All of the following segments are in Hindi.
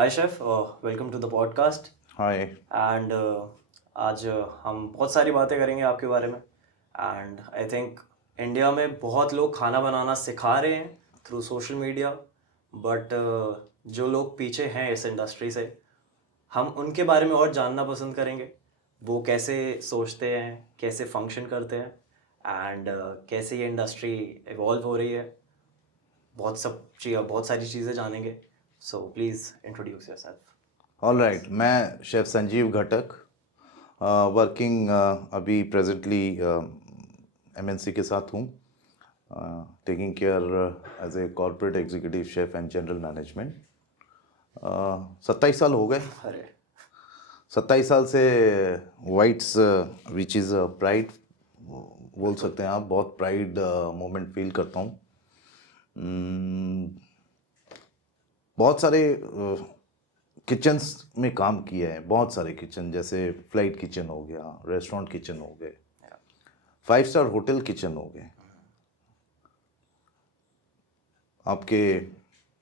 Hi chef, welcome to the podcast. Hi. And आज हम बहुत सारी बातें करेंगे आपके बारे में। एंड आई थिंक इंडिया में बहुत लोग खाना बनाना सिखा रहे हैं थ्रू सोशल मीडिया, बट जो लोग पीछे हैं इस इंडस्ट्री से, हम उनके बारे में और जानना पसंद करेंगे। वो कैसे सोचते हैं, कैसे फंक्शन करते हैं, एंड कैसे ये इंडस्ट्री इवॉल्व हो रही है। बहुत सारी चीज़ें जानेंगे। So please introduce yourself. All right, मैं शेफ संजीव घटक, वर्किंग अभी प्रेजेंटली एमएनसी के साथ हूँ, taking care as a corporate executive chef and general management. 27 साल हो गए। अरे 27 साल से वाइट्स विच इज़ प्राइड बोल सकते हैं आप। बहुत प्राइड मोमेंट फील करता हूँ। बहुत सारे किचन्स में काम किया है, बहुत सारे किचन, जैसे फ्लाइट किचन हो गया, रेस्टोरेंट किचन हो गए, 5 स्टार होटल किचन हो गए, आपके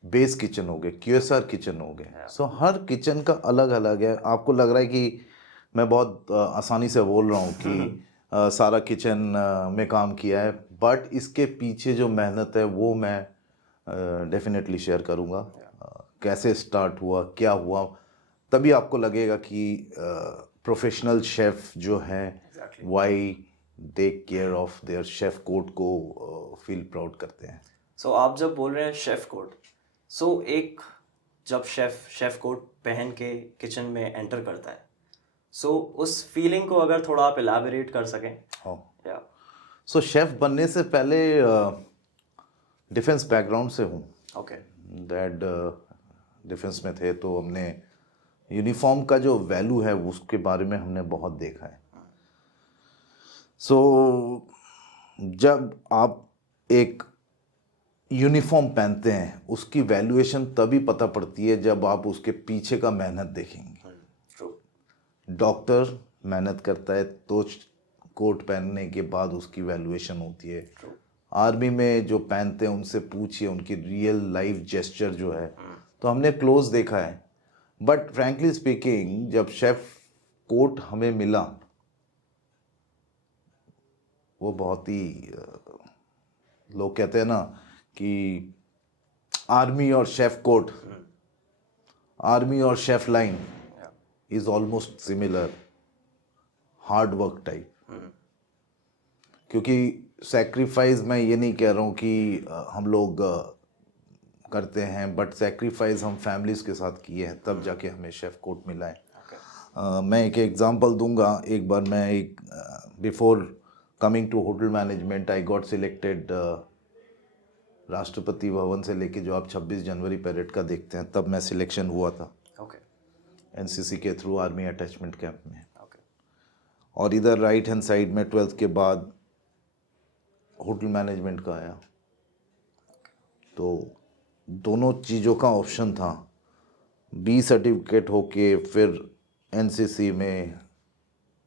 बेस किचन हो गए, क्यूएसआर किचन हो गए। सो हर किचन का अलग अलग है। आपको लग रहा है कि मैं बहुत आसानी से बोल रहा हूँ कि सारा किचन में काम किया है, बट इसके पीछे जो मेहनत है वो मैं डेफिनेटली शेयर करूँगा। कैसे स्टार्ट हुआ, क्या हुआ, तभी आपको लगेगा कि प्रोफेशनल शेफ जो हैं why they care of their chef code को फील प्राउड करते हैं। सो आप जब बोल रहे हैं शेफ कोट, सो एक जब शेफ कोट पहन के किचन में एंटर करता है, सो उस फीलिंग को अगर थोड़ा आप एलैबोरेट कर सकें। हाँ। या सो शेफ बनने से पहले डिफेंस बैकग्राउंड से हूँ। ओके। डैड डिफेंस में थे, तो हमने यूनिफॉर्म का जो वैल्यू है उसके बारे में हमने बहुत देखा है। सो जब आप एक यूनिफॉर्म पहनते हैं उसकी वैल्यूएशन तभी पता पड़ती है जब आप उसके पीछे का मेहनत देखेंगे। ट्रू। डॉक्टर मेहनत करता है तो कोट पहनने के बाद उसकी वैल्यूएशन होती है। आर्मी में जो पहनते हैं उनसे पूछिए उनकी रियल लाइफ जेस्चर जो है, तो हमने क्लोज देखा है। बट फ्रैंकली स्पीकिंग, जब शेफ कोट हमें मिला वो बहुत ही लोग कहते हैं ना कि आर्मी और शेफ कोट, आर्मी और chef line is almost similar, hard work type. क्योंकि सेक्रीफाइस, मैं ये नहीं कह रहा हूँ कि हम लोग करते हैं, बट सेक्रीफाइस हम फैमिलीज़ के साथ किए हैं, तब जाके हमें शेफ कोट मिला है। मैं एक एग्जांपल दूंगा। एक बार मैं एक before coming to hotel management I got selected, Rashtrapati Bhavan से लेके जो आप 26 जनवरी पैरेड का देखते हैं, तब मैं सिलेक्शन हुआ था ओके। एनसीसी के थ्रू आर्मी अटैचमेंट कैंप में। ओके। और इधर राइट हैंड साइड में 12th के बाद होटल मैनेजमेंट का आया, तो दोनों चीज़ों का ऑप्शन था। बी सर्टिफिकेट होके फिर एनसीसी में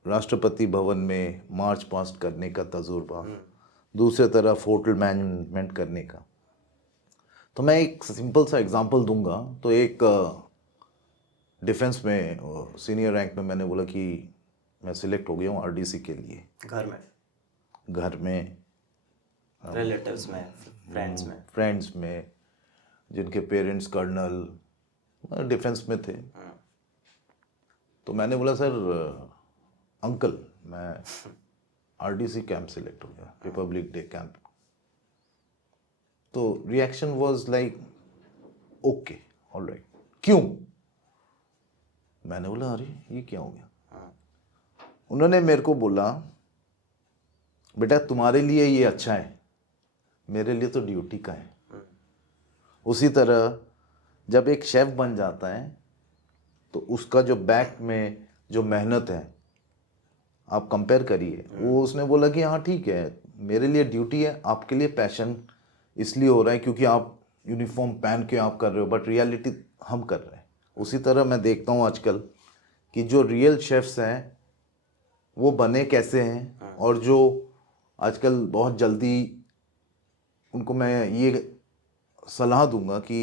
राष्ट्रपति भवन में मार्च पास्ट करने का तजुर्बा, दूसरे तरफ होटल मैनेजमेंट करने का। तो मैं एक सिंपल सा एग्जांपल दूंगा। तो एक डिफेंस में सीनियर रैंक में मैंने बोला कि मैं सिलेक्ट हो गया हूँ आरडीसी के लिए। घर में रिलेटिव्स में, फ्रेंड्स में जिनके पेरेंट्स कर्नल डिफेंस में थे, तो मैंने बोला सर अंकल मैं आरडीसी कैंप सिलेक्ट हो गया, रिपब्लिक डे कैंप। तो reaction was like okay alright, क्यों? मैंने बोला अरे ये क्या हो गया? उन्होंने मेरे को बोला बेटा तुम्हारे लिए ये अच्छा है, मेरे लिए तो ड्यूटी का है। उसी तरह जब एक शेफ बन जाता है तो उसका जो बैक में जो मेहनत है आप कंपेयर करिए। वो उसने बोला कि हाँ ठीक है, मेरे लिए ड्यूटी है, आपके लिए पैशन इसलिए हो रहा है क्योंकि आप यूनिफॉर्म पहन के आप कर रहे हो, बट रियलिटी हम कर रहे हैं। उसी तरह मैं देखता हूँ आजकल कि जो रियल शेफ्स हैं वो बने कैसे हैं, और जो आजकल बहुत जल्दी उनको मैं ये सलाह दूंगा कि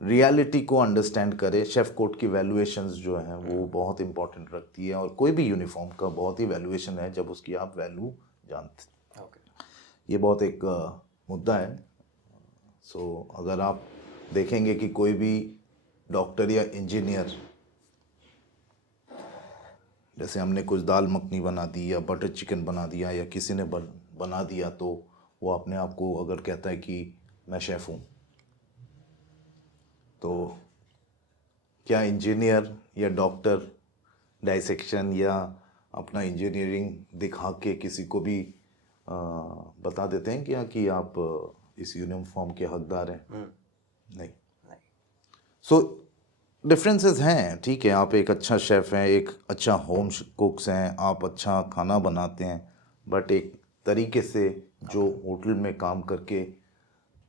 रियलिटी को अंडरस्टैंड करे। शेफ कोड की वैल्यूएशंस जो हैं वो बहुत इंपॉर्टेंट रखती है, और कोई भी यूनिफॉर्म का बहुत ही वैल्यूएशन है जब उसकी आप वैल्यू जानते। ओके। ये बहुत एक मुद्दा है। सो अगर आप देखेंगे कि कोई भी डॉक्टर या इंजीनियर, जैसे हमने कुछ दाल मखनी बना दी या बटर चिकन बना दिया या किसी ने बना दिया, तो वो अपने आप को अगर कहता है कि मैं शेफ़ हूँ, तो क्या इंजीनियर या डॉक्टर डाइसेक्शन या अपना इंजीनियरिंग दिखा के किसी को भी बता देते हैं क्या कि आप इस यूनिफॉर्म के हकदार हैं? नहीं। नहीं। सो डिफरेंसेस हैं, ठीक है। आप एक अच्छा शेफ़ हैं, एक अच्छा होम कुक्स हैं, आप अच्छा खाना बनाते हैं, बट एक तरीके से जो होटल में काम करके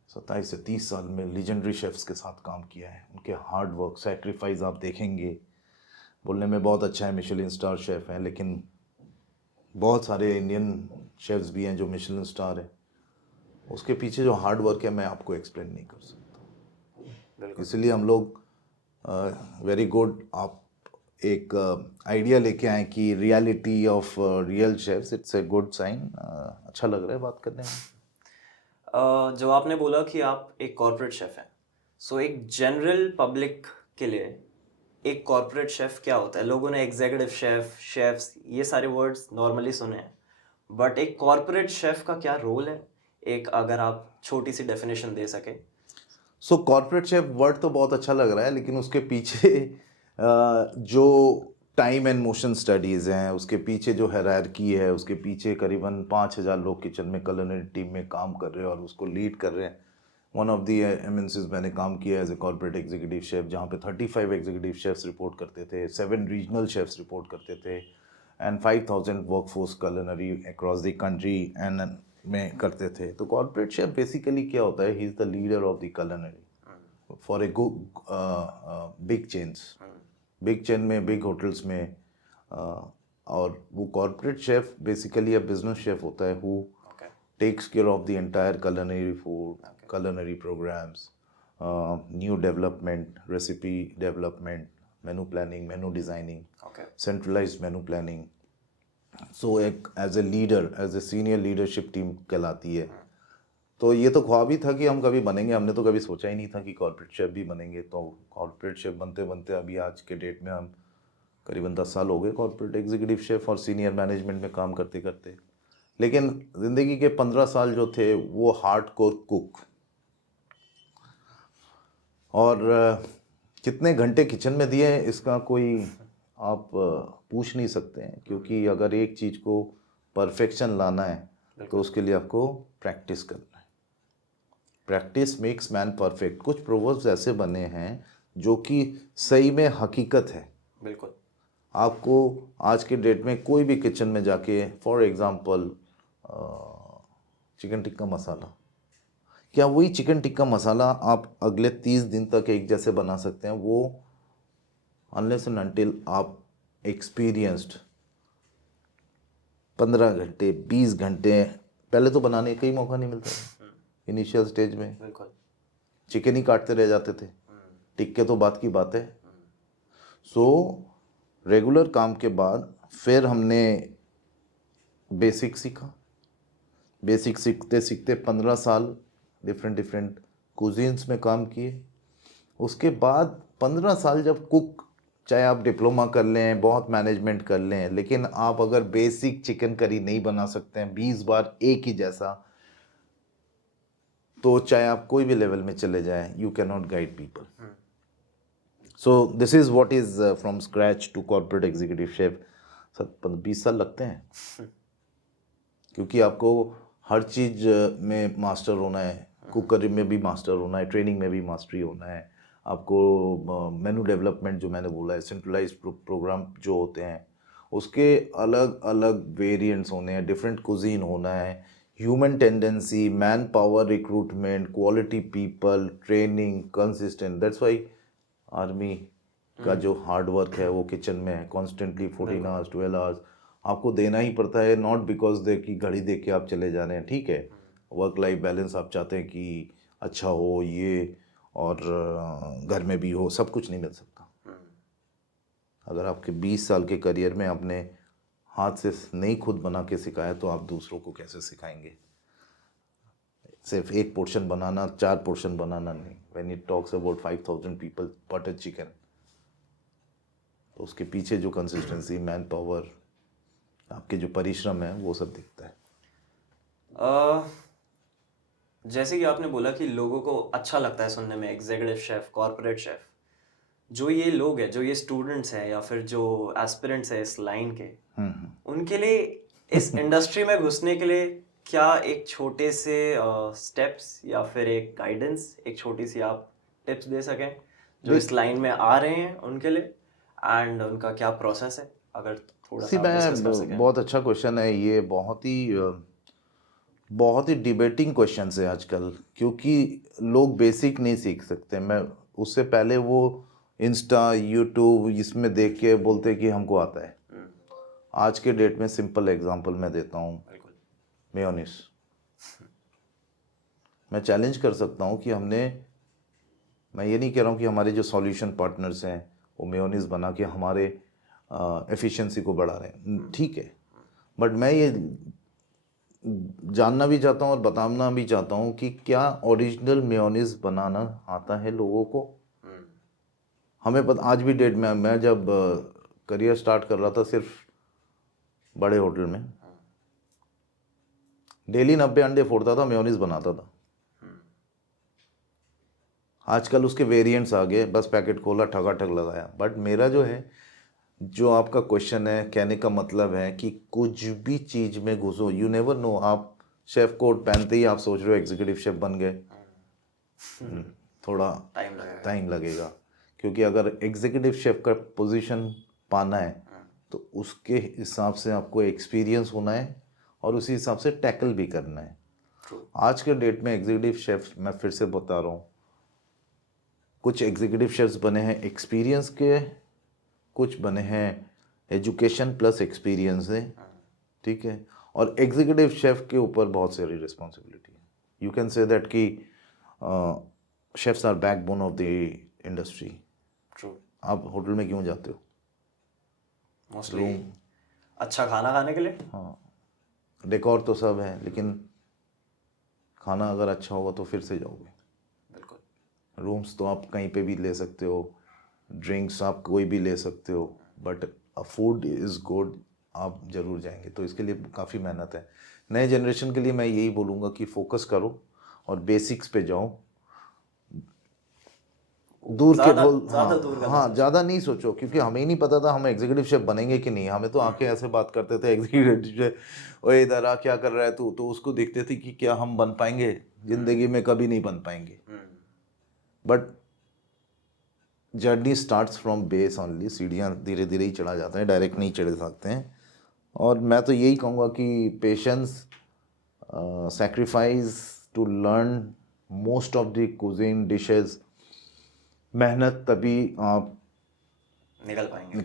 27 से 30 साल में लीजेंडरी शेफ्स के साथ काम किया है, उनके हार्ड वर्क सेक्रीफाइस आप देखेंगे। बोलने में बहुत अच्छा है मिशेलिन स्टार शेफ़ हैं, लेकिन बहुत सारे इंडियन शेफ्स भी हैं जो मिशेलिन स्टार हैं, उसके पीछे जो हार्ड वर्क है मैं आपको एक्सप्लेन नहीं कर सकता। इसलिए हम लोग वेरी गुड, आप एक आइडिया लेके आए कि reality of real chefs, it's a good sign. अच्छा लग रहा है बात करने में। जब आपने बोला कि आप एक कॉर्पोरेट शेफ हैं, सो एक जनरल पब्लिक के लिए एक कॉर्पोरेट शेफ क्या होता है? लोगों ने एग्जीक्यूटिव शेफ, शेफ्स, ये सारे वर्ड्स नॉर्मली सुने हैं, बट एक कॉर्पोरेट शेफ का क्या रोल है? एक अगर आप छोटी सी डेफिनेशन दे सके। सो कॉर्पोरेट शेफ वर्ड तो बहुत अच्छा लग रहा है, लेकिन उसके पीछे जो टाइम एंड मोशन स्टडीज़ हैं, उसके पीछे जो हायरार्की है, उसके पीछे करीबन 5,000 लोग किचन में culinary टीम में काम कर रहे हैं और उसको लीड कर रहे हैं। वन ऑफ दी एमएनसीज मैंने काम किया as a corporate executive chef, जहाँ पे 35 एग्जीक्यूटिव शेफ्स रिपोर्ट करते थे, 7 रीजनल शेफ्स रिपोर्ट करते थे, and 5,000 workforce culinary across the country and में करते थे। तो कॉर्पोरेट शेफ बेसिकली क्या होता है? He is the leader of the culinary for a big chains, big chain में, बिग होटल्स में। और वो corporate chef basically a business chef होता है who takes care of the entire culinary food, culinary programs, new development, recipe development, menu planning, menu designing, centralized menu planning. So एक as a leader, as a senior leadership team कहलाती है। तो ये तो ख्वाब ही था कि हम कभी बनेंगे, हमने तो कभी सोचा ही नहीं था कि कॉर्पोरेट शेफ भी बनेंगे। तो कॉर्पोरेट शेफ बनते बनते अभी आज के डेट में हम करीबन 10 साल हो गए कॉर्पोरेट एग्जीक्यूटिव शेफ और सीनियर मैनेजमेंट में काम करते करते। लेकिन ज़िंदगी के 15 साल जो थे वो हार्डकोर कुक, और कितने घंटे किचन में दिए इसका कोई आप पूछ नहीं सकते हैं, क्योंकि अगर एक चीज़ को परफेक्शन लाना है तो उसके लिए आपको प्रैक्टिस करना है। Practice makes man perfect. कुछ प्रोवर्ब्स ऐसे बने हैं जो कि सही में हकीकत है। बिल्कुल। आपको आज के डेट में कोई भी किचन में जाके, for example chicken tikka masala, क्या वही चिकन टिक्का मसाला आप अगले 30 दिन तक एक जैसे बना सकते हैं? वो अनलेस एंड अनटिल आप एक्सपीरियंस्ड 15 घंटे 20 घंटे, पहले तो बनाने का ही मौका नहीं मिलता था। इनिशियल स्टेज में बिल्कुल चिकन ही काटते रह जाते थे, टिक्के तो बात की बात है। सो रेगुलर काम के बाद फिर हमने बेसिक सीखा। बेसिक सीखते सीखते 15 साल डिफरेंट कुजीन्स में काम किए। उसके बाद 15 साल जब कुक, चाहे आप डिप्लोमा कर लें, बहुत मैनेजमेंट कर लें, लेकिन आप अगर बेसिक चिकन करी नहीं बना सकते हैं 20 बार एक ही जैसा, तो चाहे आप कोई भी लेवल में चले जाएं, you can not guide people. So this is what is from scratch to corporate executive chef. 20 साल लगते हैं, क्योंकि आपको हर चीज़ में मास्टर होना है। कुकरी में भी मास्टर होना है, ट्रेनिंग में भी मास्टरी होना है आपको। मेनू डेवलपमेंट जो मैंने बोला है, सेंट्रलाइज प्रोग्राम जो होते हैं उसके अलग अलग वेरिएंट्स होने हैं, डिफरेंट कुजीन होना है, human tendency, man power recruitment, quality people, training, consistent. That's why army का जो हार्ड वर्क है वो किचन में है, कॉन्स्टेंटली 14 आवर्स 12 आवर्स आपको देना ही पड़ता है। नॉट बिकॉज दे कि घड़ी देख के आप चले जा रहे हैं, ठीक है, वर्क लाइफ बैलेंस आप चाहते हैं कि अच्छा हो ये, और घर में भी हो, सब कुछ नहीं मिल सकता। अगर आपके 20 साल के करियर में आपने हाथ से नहीं खुद बना के सिखाया तो आप दूसरों को कैसे सिखाएंगे? सिर्फ एक पोर्शन बनाना, 4 पोर्शन बनाना नहीं। When it talks about 5000 people butter chicken, तो उसके पीछे जो कंसिस्टेंसी, मैन पावर, आपके जो परिश्रम है, वो सब दिखता है। जैसे कि आपने बोला कि लोगों को अच्छा लगता है सुनने में एग्जीक्यूटिव शेफ, कॉर्पोरेट शेफ, जो ये लोग हैं, जो ये स्टूडेंट्स हैं या फिर जो एस्पिरेंट्स हैं इस लाइन के, उनके लिए इस इंडस्ट्री में घुसने के लिए क्या एक छोटे से स्टेप्स या फिर एक गाइडेंस, एक छोटी सी आप टिप्स दे सकें जो इस लाइन में आ रहे हैं उनके लिए, एंड उनका क्या प्रोसेस है, अगर थोड़ा सा डिस्कस कर सकें। बहुत अच्छा क्वेश्चन है ये। बहुत ही डिबेटिंग क्वेश्चन है आजकल, क्योंकि लोग बेसिक नहीं सीख सकते। मैं उससे पहले वो इंस्टा, यूट्यूब इसमें देख के बोलते कि हमको आता है। आज के डेट में सिंपल एग्जांपल मैं देता हूँ, मेयोनीज। मैं चैलेंज कर सकता हूँ कि मैं ये नहीं कह रहा हूँ कि हमारे जो सॉल्यूशन पार्टनर्स हैं वो मेयोनीज बना के हमारे एफिशिएंसी को बढ़ा रहे हैं, ठीक है। बट मैं ये जानना भी चाहता हूँ और बताना भी चाहता हूँ कि क्या ओरिजिनल मेयोनीज बनाना आता है लोगों को? हमें पता, आज भी डेट में मैं जब करियर स्टार्ट कर रहा था सिर्फ बड़े होटल में, डेली 90 अंडे फोड़ता था, मेयोनीज बनाता था। आजकल उसके वेरिएंट्स आ गए, बस पैकेट खोला, ठगाठग लगाया। बट मेरा जो आपका क्वेश्चन है, कहने का मतलब है कि कुछ भी चीज़ में घुसो, यू नेवर नो। आप शेफ कोट पहनते ही आप सोच रहे हो एग्जीक्यूटिव शेफ बन गए, थोड़ा टाइम लगेगा। क्योंकि अगर एग्जीक्यूटिव शेफ का पोजीशन पाना है तो उसके हिसाब से आपको एक्सपीरियंस होना है और उसी हिसाब से टैकल भी करना है। आज के डेट में एग्जीक्यूटिव शेफ, मैं फिर से बता रहा हूँ, कुछ एग्जीक्यूटिव शेफ्स बने हैं एक्सपीरियंस के, कुछ बने हैं एजुकेशन प्लस एक्सपीरियंस है, ठीक है। और एग्जीक्यूटिव शेफ के ऊपर बहुत सारी रिस्पॉन्सिबिलिटी है। यू कैन से दैट कि chefs are backbone of the industry. True. आप होटल में क्यों जाते हो? मोस्टली अच्छा खाना खाने के लिए। हाँ, डेकोर तो सब है, लेकिन खाना अगर अच्छा होगा तो फिर से जाओगे। बिल्कुल। रूम्स तो आप कहीं पे भी ले सकते हो, ड्रिंक्स आप कोई भी ले सकते हो, but a food is good, आप ज़रूर जाएंगे। तो इसके लिए काफ़ी मेहनत है। नए जनरेशन के लिए मैं यही बोलूँगा कि फोकस करो और बेसिक्स पे जाओ। दूर के बोल, हाँ ज़्यादा नहीं सोचो, क्योंकि हमें ही नहीं पता था हम एग्जीक्यूटिव शेफ बनेंगे कि नहीं। हमें तो आके ऐसे बात करते थे एग्जीक्यूटिव शेफ, ओए इधर आ, क्या कर रहा है तू, तो उसको देखते थे कि क्या हम बन पाएंगे? ज़िंदगी में कभी नहीं बन पाएंगे। But journey starts from base only. सीढ़ियाँ धीरे धीरे ही चढ़ा जाता है, डायरेक्ट नहीं चढ़ सकते हैं। और मैं तो यही कहूँगा कि patience, sacrifice to learn most of the cuisine dishes, मेहनत, तभी आप निकल पाएंगे।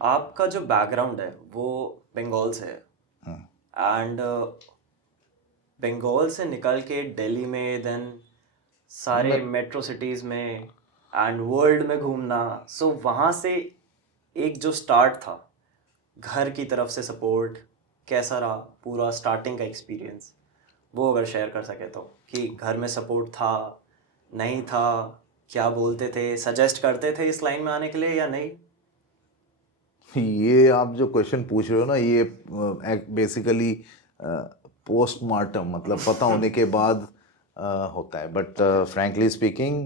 आपका जो बैकग्राउंड है वो बंगाल से है, एंड बंगाल से निकल के दिल्ली में, देन सारे मेट्रो सिटीज़ में एंड वर्ल्ड में घूमना, सो वहाँ से एक जो स्टार्ट था, घर की तरफ से सपोर्ट कैसा रहा, पूरा स्टार्टिंग का एक्सपीरियंस वो अगर शेयर कर सके तो, कि घर में सपोर्ट था, नहीं था, क्या बोलते थे, सजेस्ट करते थे इस लाइन में आने के लिए या नहीं? ये आप जो क्वेश्चन पूछ रहे हो ना, ये बेसिकली पोस्टमार्टम, मतलब पता होने के बाद होता है। बट फ्रैंकली स्पीकिंग,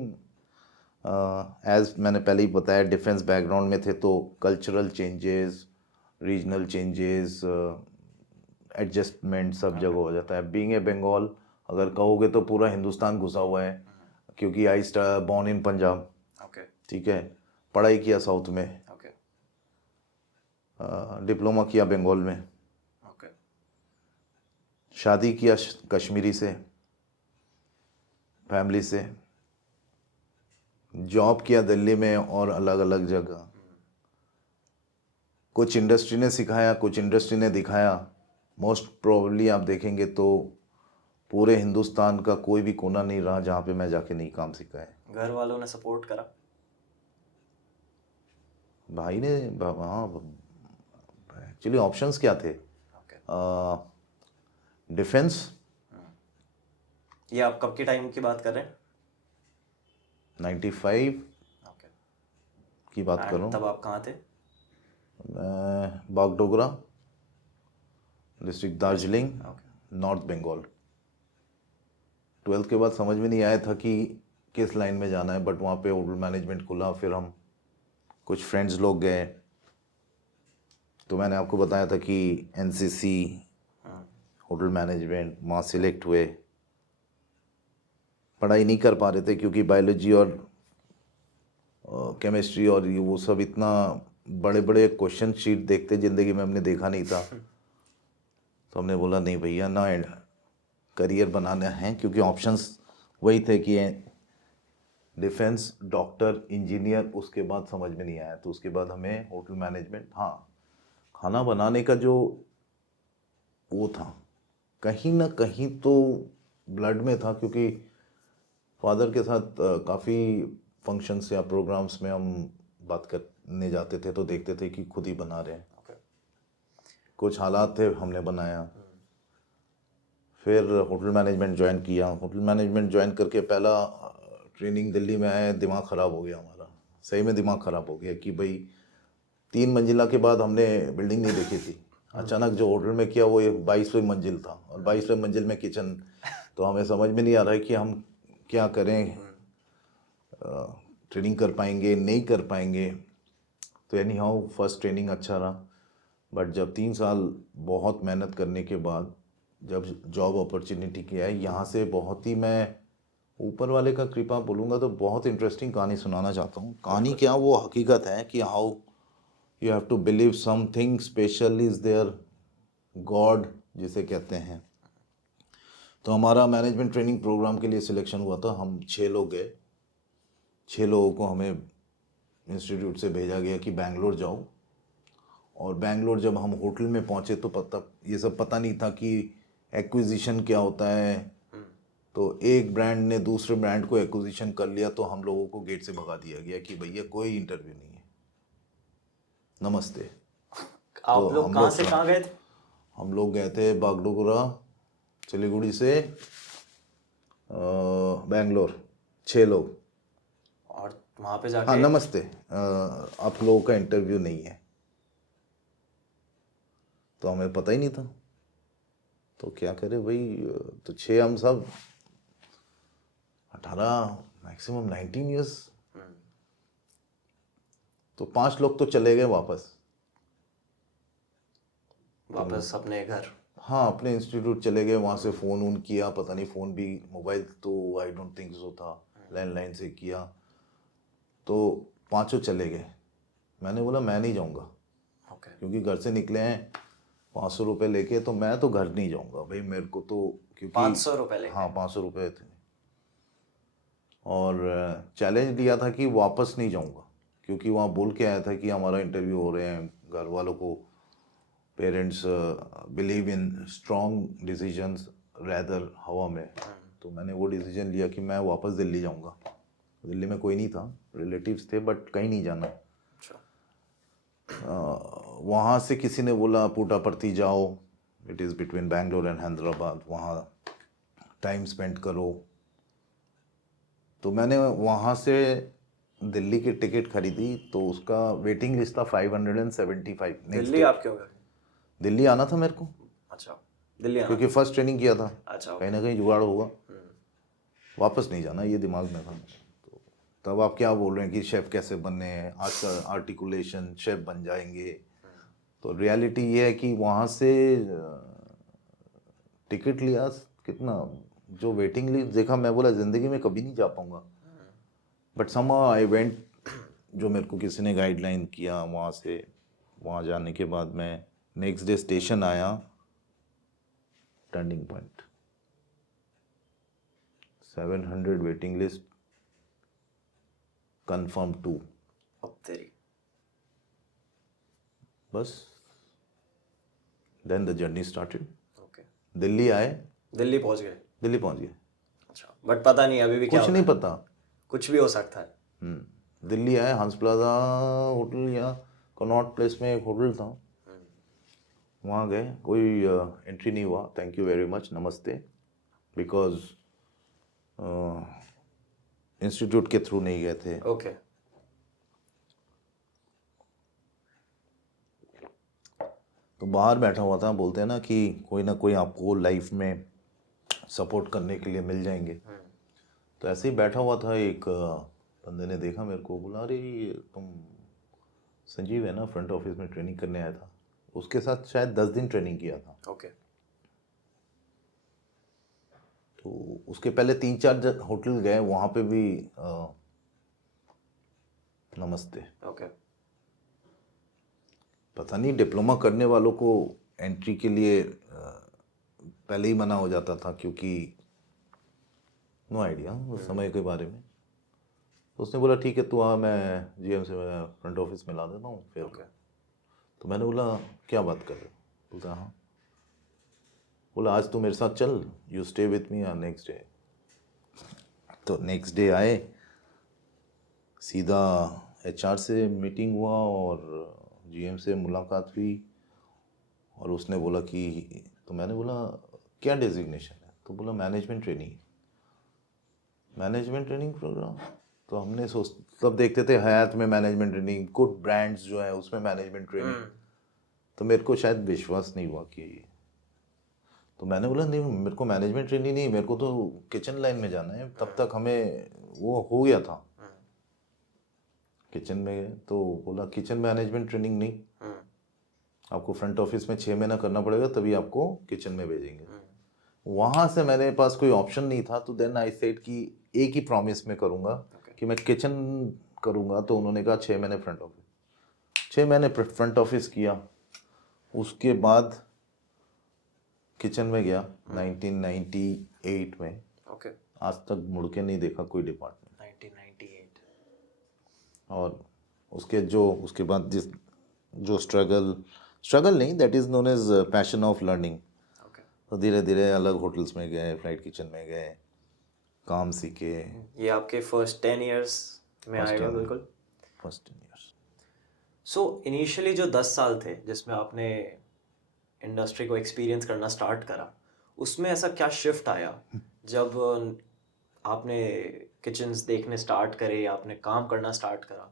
एज मैंने पहले ही बताया, डिफेंस बैकग्राउंड में थे तो cultural changes, regional changes, adjustment सब जगह हो जाता है। बीइंग ए बंगाल, अगर कहोगे तो पूरा हिंदुस्तान घुसा हुआ है, क्योंकि आई बॉर्न इन पंजाब, ठीक है। पढ़ाई किया साउथ में, डिप्लोमा किया बंगाल में, शादी किया कश्मीरी से, फैमिली से, जॉब किया दिल्ली में और अलग अलग जगह। कुछ इंडस्ट्री ने सिखाया, कुछ इंडस्ट्री ने दिखाया। मोस्ट प्रोबेबली आप देखेंगे तो पूरे हिंदुस्तान का कोई भी कोना नहीं रहा जहाँ पे मैं जाके नहीं काम सीखा है। घर वालों ने सपोर्ट करा? भाई ने हाँ, एक्चुअली ऑप्शंस क्या थे? ओके। डिफेंस, ये आप कब के टाइम की बात कर रहे हैं? 95 ओके। की बात कर रहा एंड हूँ तब आप कहाँ थे? मैं। Bagdogra district, Darjeeling, okay. North Bengal. 12th के बाद समझ में नहीं आया था कि किस लाइन में जाना है, बट वहाँ पे होटल मैनेजमेंट खुला। फिर हम कुछ फ्रेंड्स लोग गए, तो मैंने आपको बताया था कि एनसीसी, होटल मैनेजमेंट, वहाँ सिलेक्ट हुए। पढ़ाई नहीं कर पा रहे थे क्योंकि बायोलॉजी और केमिस्ट्री और ये वो सब इतना बड़े बड़े क्वेश्चन शीट देखते ज़िंदगी में हमने देखा नहीं था। तो हमने बोला नहीं भैया ना, करियर बनाना है, क्योंकि ऑप्शंस वही थे कि डिफेंस, डॉक्टर, इंजीनियर। उसके बाद समझ में नहीं आया, तो उसके बाद हमें होटल मैनेजमेंट, हाँ खाना बनाने का जो वो था कहीं ना कहीं तो ब्लड में था, क्योंकि फादर के साथ काफ़ी फंक्शंस या प्रोग्राम्स में हम बात करने जाते थे तो देखते थे कि खुद ही बना रहे हैं। ओके। कुछ हालात थे, हमने बनाया। फिर होटल मैनेजमेंट ज्वाइन किया। होटल मैनेजमेंट ज्वाइन करके पहला ट्रेनिंग दिल्ली में आया, दिमाग ख़राब हो गया हमारा। सही में दिमाग ख़राब हो गया कि भाई 3 मंजिला के बाद हमने बिल्डिंग नहीं देखी थी। अचानक जो होटल में किया वो 22वीं मंजिल था, और 22वीं मंजिल में किचन। तो हमें समझ में नहीं आ रहा है कि हम क्या करें, ट्रेनिंग कर पाएंगे नहीं कर पाएंगे। तो एनी हाउ फर्स्ट ट्रेनिंग अच्छा रहा, बट जब 3 साल बहुत मेहनत करने के बाद जब जॉब अपॉर्चुनिटी की है यहाँ से, बहुत ही मैं ऊपर वाले का कृपा बोलूँगा तो बहुत इंटरेस्टिंग कहानी सुनाना चाहता हूँ। कहानी क्या, वो हकीकत है कि how you have to believe something special is there, god जिसे कहते हैं। तो हमारा मैनेजमेंट ट्रेनिंग प्रोग्राम के लिए सिलेक्शन हुआ था। हम 6 लोग गए। 6 लोगों को हमें इंस्टीट्यूट से भेजा गया कि बैंगलोर जाओ। और बैंगलोर जब हम होटल में पहुंचे तो ये सब पता नहीं था कि एक्विजिशन क्या होता है। तो एक ब्रांड ने दूसरे ब्रांड को एक्विजिशन कर लिया, तो हम लोगों को गेट से भगा दिया गया कि भैया कोई इंटरव्यू नहीं है, नमस्ते। तो आप लोग हम कहाँ लोग से कहाँ गए थे? हम लोग गए थे बागडोगरा, सिलीगुड़ी से बैंगलोर, 6 लोग। और वहाँ पे हाँ जाके नमस्ते, आप लोगों का इंटरव्यू नहीं है। तो हमें पता ही नहीं था, तो क्या करें भाई। तो 6 हम सब 18 मैक्सिमम 19 ईयर्स। तो 5 लोग तो चले गए वापस। वापस अपने घर? हाँ अपने इंस्टीट्यूट चले गए। वहाँ से फ़ोन वोन किया, पता नहीं फ़ोन भी, मोबाइल तो आई डोंट थिंक सो था, लैंडलाइन से किया। तो 5 चले गए। मैंने बोला मैं नहीं जाऊँगा, ओके। क्योंकि घर से निकले हैं 500 रुपये लेके, तो मैं तो घर नहीं जाऊँगा भाई, मेरे को तो क्योंकि 500 रुपये लेके? हाँ 500 रुपये थे। और चैलेंज लिया था कि वापस नहीं जाऊँगा, क्योंकि वहाँ बोल के आया था कि हमारा इंटरव्यू हो रहे हैं। घर वालों को, parents believe in strong decisions rather हवा में। तो मैंने वो डिसीजन लिया कि मैं वापस दिल्ली जाऊँगा। दिल्ली में कोई नहीं था, रिलेटिव्स थे, बट कहीं नहीं जाना। अच्छा। वहाँ से किसी ने बोला पुटापर्थी जाओ, it is between Bangalore and Hyderabad, वहाँ टाइम स्पेंड करो। तो मैंने वहाँ से दिल्ली की टिकट खरीदी, तो उसका वेटिंग लिस्ट था 575 नेक्स्ट दिल्ली डे। आप क्यों गए? दिल्ली आना था मेरे को, अच्छा, दिल्ली आना क्योंकि फर्स्ट ट्रेनिंग किया था, था। अच्छा, कहीं ना कहीं जुगाड़ होगा, वापस नहीं जाना, ये दिमाग में था। तो तब आप क्या बोल रहे हैं कि शेफ़ कैसे बनने हैं, आज का आर्टिकुलेशन शेफ़ बन जाएंगे। तो रियलिटी ये है कि वहाँ से टिकट लिया, कितना जो वेटिंग लिस्ट देखा, मैं बोला ज़िंदगी में कभी नहीं जा पाऊँगा। बट समहाउ आई वेंट, जो मेरे को किसी ने गाइडलाइन किया। वहाँ से वहाँ जाने के बाद मैं नेक्स्ट डे स्टेशन आया, turning point, 700 waiting list, confirm 2। अब तेरी। बस then the journey started. Okay. Delhi आए, दिल्ली पहुंच गए? दिल्ली पहुंच गए। अच्छा, बट पता नहीं अभी भी क्या कुछ होता नहीं है। पता। कुछ भी हो सकता है। दिल्ली आए, हंस प्लाजा होटल या कनॉट प्लेस में एक होटल था, वहाँ गए, कोई एंट्री नहीं हुआ, थैंक यू वेरी मच, नमस्ते, बिकॉज इंस्टीट्यूट के थ्रू नहीं गए थे। ओके। तो बाहर बैठा हुआ था, बोलते हैं ना कि कोई ना कोई आपको लाइफ में सपोर्ट करने के लिए मिल जाएंगे। तो ऐसे ही बैठा हुआ था, एक बंदे ने देखा मेरे को, बोला अरे ये तुम संजीव है ना, फ्रंट ऑफिस में ट्रेनिंग करने आया था। उसके साथ शायद 10 दिन ट्रेनिंग किया था। ओके। तो उसके पहले 3-4 होटल गए, वहाँ पे भी नमस्ते। ओके। पता नहीं डिप्लोमा करने वालों को एंट्री के लिए पहले ही मना हो जाता था, क्योंकि नो आइडिया उस समय के बारे में। तो उसने बोला ठीक है तू आ, मैं जीएम से मैं फ्रंट ऑफिस में ला देता हूँ फिर। ओके। तो मैंने बोला क्या बात कर रहे हो? बोलता हाँ। बोला आज तू मेरे साथ चल, you stay with me next day. तो नेक्स्ट डे आए, सीधा एचआर से मीटिंग हुआ और जीएम से मुलाकात हुई। और उसने बोला कि, तो मैंने बोला क्या डेजिग्नेशन है? तो बोला management training. Management training program? तो हमने सोच, तब देखते थे हयात में मैनेजमेंट ट्रेनिंग, गुड ब्रांड्स जो है उसमें मैनेजमेंट ट्रेनिंग। तो मेरे को शायद विश्वास नहीं हुआ कि ये, तो मैंने बोला नहीं मेरे को मैनेजमेंट ट्रेनिंग नहीं, मेरे को तो किचन लाइन में जाना है। तब तक हमें वो हो गया था किचन में। तो बोला किचन मैनेजमेंट ट्रेनिंग नहीं, आपको फ्रंट ऑफिस में 6 महीना करना पड़ेगा तभी आपको किचन में भेजेंगे। वहाँ से मेरे पास कोई ऑप्शन नहीं था, तो देन आई सेड कि एक ही प्रॉमिस में करूँगा कि मैं किचन करूँगा। तो उन्होंने कहा 6 महीने फ्रंट ऑफिस। 6 महीने फ्रंट ऑफिस किया, उसके बाद किचन में गया 1998 में। ओके। आज तक मुड़ के नहीं देखा कोई डिपार्टमेंट। 1998। और उसके बाद जो स्ट्रगल नहीं, that is known as passion of learning. Okay. तो धीरे धीरे अलग होटल्स में गए, फ्लाइट किचन में गए, काम सीखे। ये आपके फर्स्ट 10 इयर्स में आएगा बिल्कुल। First years. सो इनिशियली जो 10 साल थे जिसमें आपने इंडस्ट्री को एक्सपीरियंस करना स्टार्ट करा, उसमें ऐसा क्या शिफ्ट आया जब आपने किचन्स देखने स्टार्ट करे या आपने काम करना स्टार्ट करा?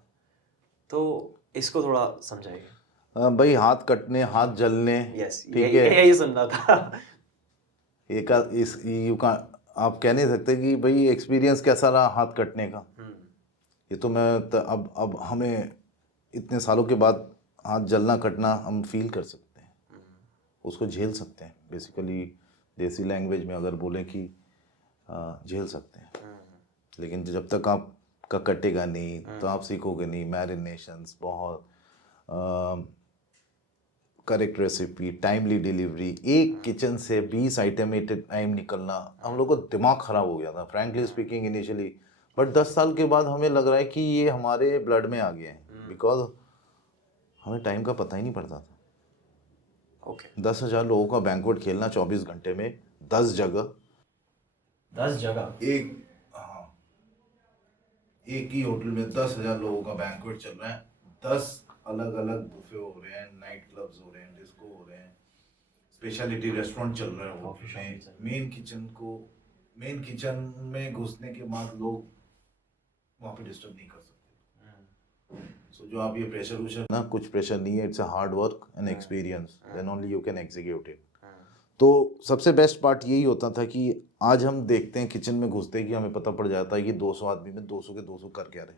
तो इसको थोड़ा समझाइए। भाई हाथ कटने, हाथ जलने, यस, ठीक है। यही सुनना था। एक इस यू का आप कह नहीं सकते कि भाई एक्सपीरियंस कैसा रहा हाथ कटने का। ये तो अब हमें इतने सालों के बाद हाथ जलना कटना हम फील कर सकते हैं, उसको झेल सकते हैं। बेसिकली देसी लैंग्वेज में अगर बोलें कि झेल सकते हैं। लेकिन जब तक आपका कटेगा नहीं तो आप सीखोगे नहीं। मैरिनेशंस बहुत, करेक्ट रेसिपी, टाइमली डिलीवरी, एक किचन से 20 आइटम एट टाइम निकलना, हम लोग को दिमाग ख़राब हो गया था फ्रैंकली स्पीकिंग इनिशियली। बट 10 साल के बाद हमें लग रहा है कि ये हमारे ब्लड में आ गया है, बिकॉज हमें टाइम का पता ही नहीं पड़ता था। ओके। 10,000 लोगों का बैंक्वेट खेलना 24 घंटे में, 10 जगह, 10 जगह एक, हाँ, एक ही होटल में 10,000 लोगों का बैंक्वेट चल रहा है। 10 अलग अलग बुफे हो रहे हैं, नाइट क्लब्स हो रहे हैं, डिस्को हो रहे हैं, स्पेशलिटी रेस्टोरेंट चल रहे हैं होटल में। मेन किचन में घुसने के बाद लोग वहाँ पे डिस्टर्ब नहीं कर सकते। सो जो आप ये प्रेशर ना, कुछ प्रेशर नहीं है, it's a hard work and experience, then only you can execute it. तो सबसे बेस्ट पार्ट यही होता था कि आज हम देखते हैं किचन में घुसते हैं कि हमें पता पड़ जाता है कि 200 आदमी में 200 के 200 कर क्या रहे।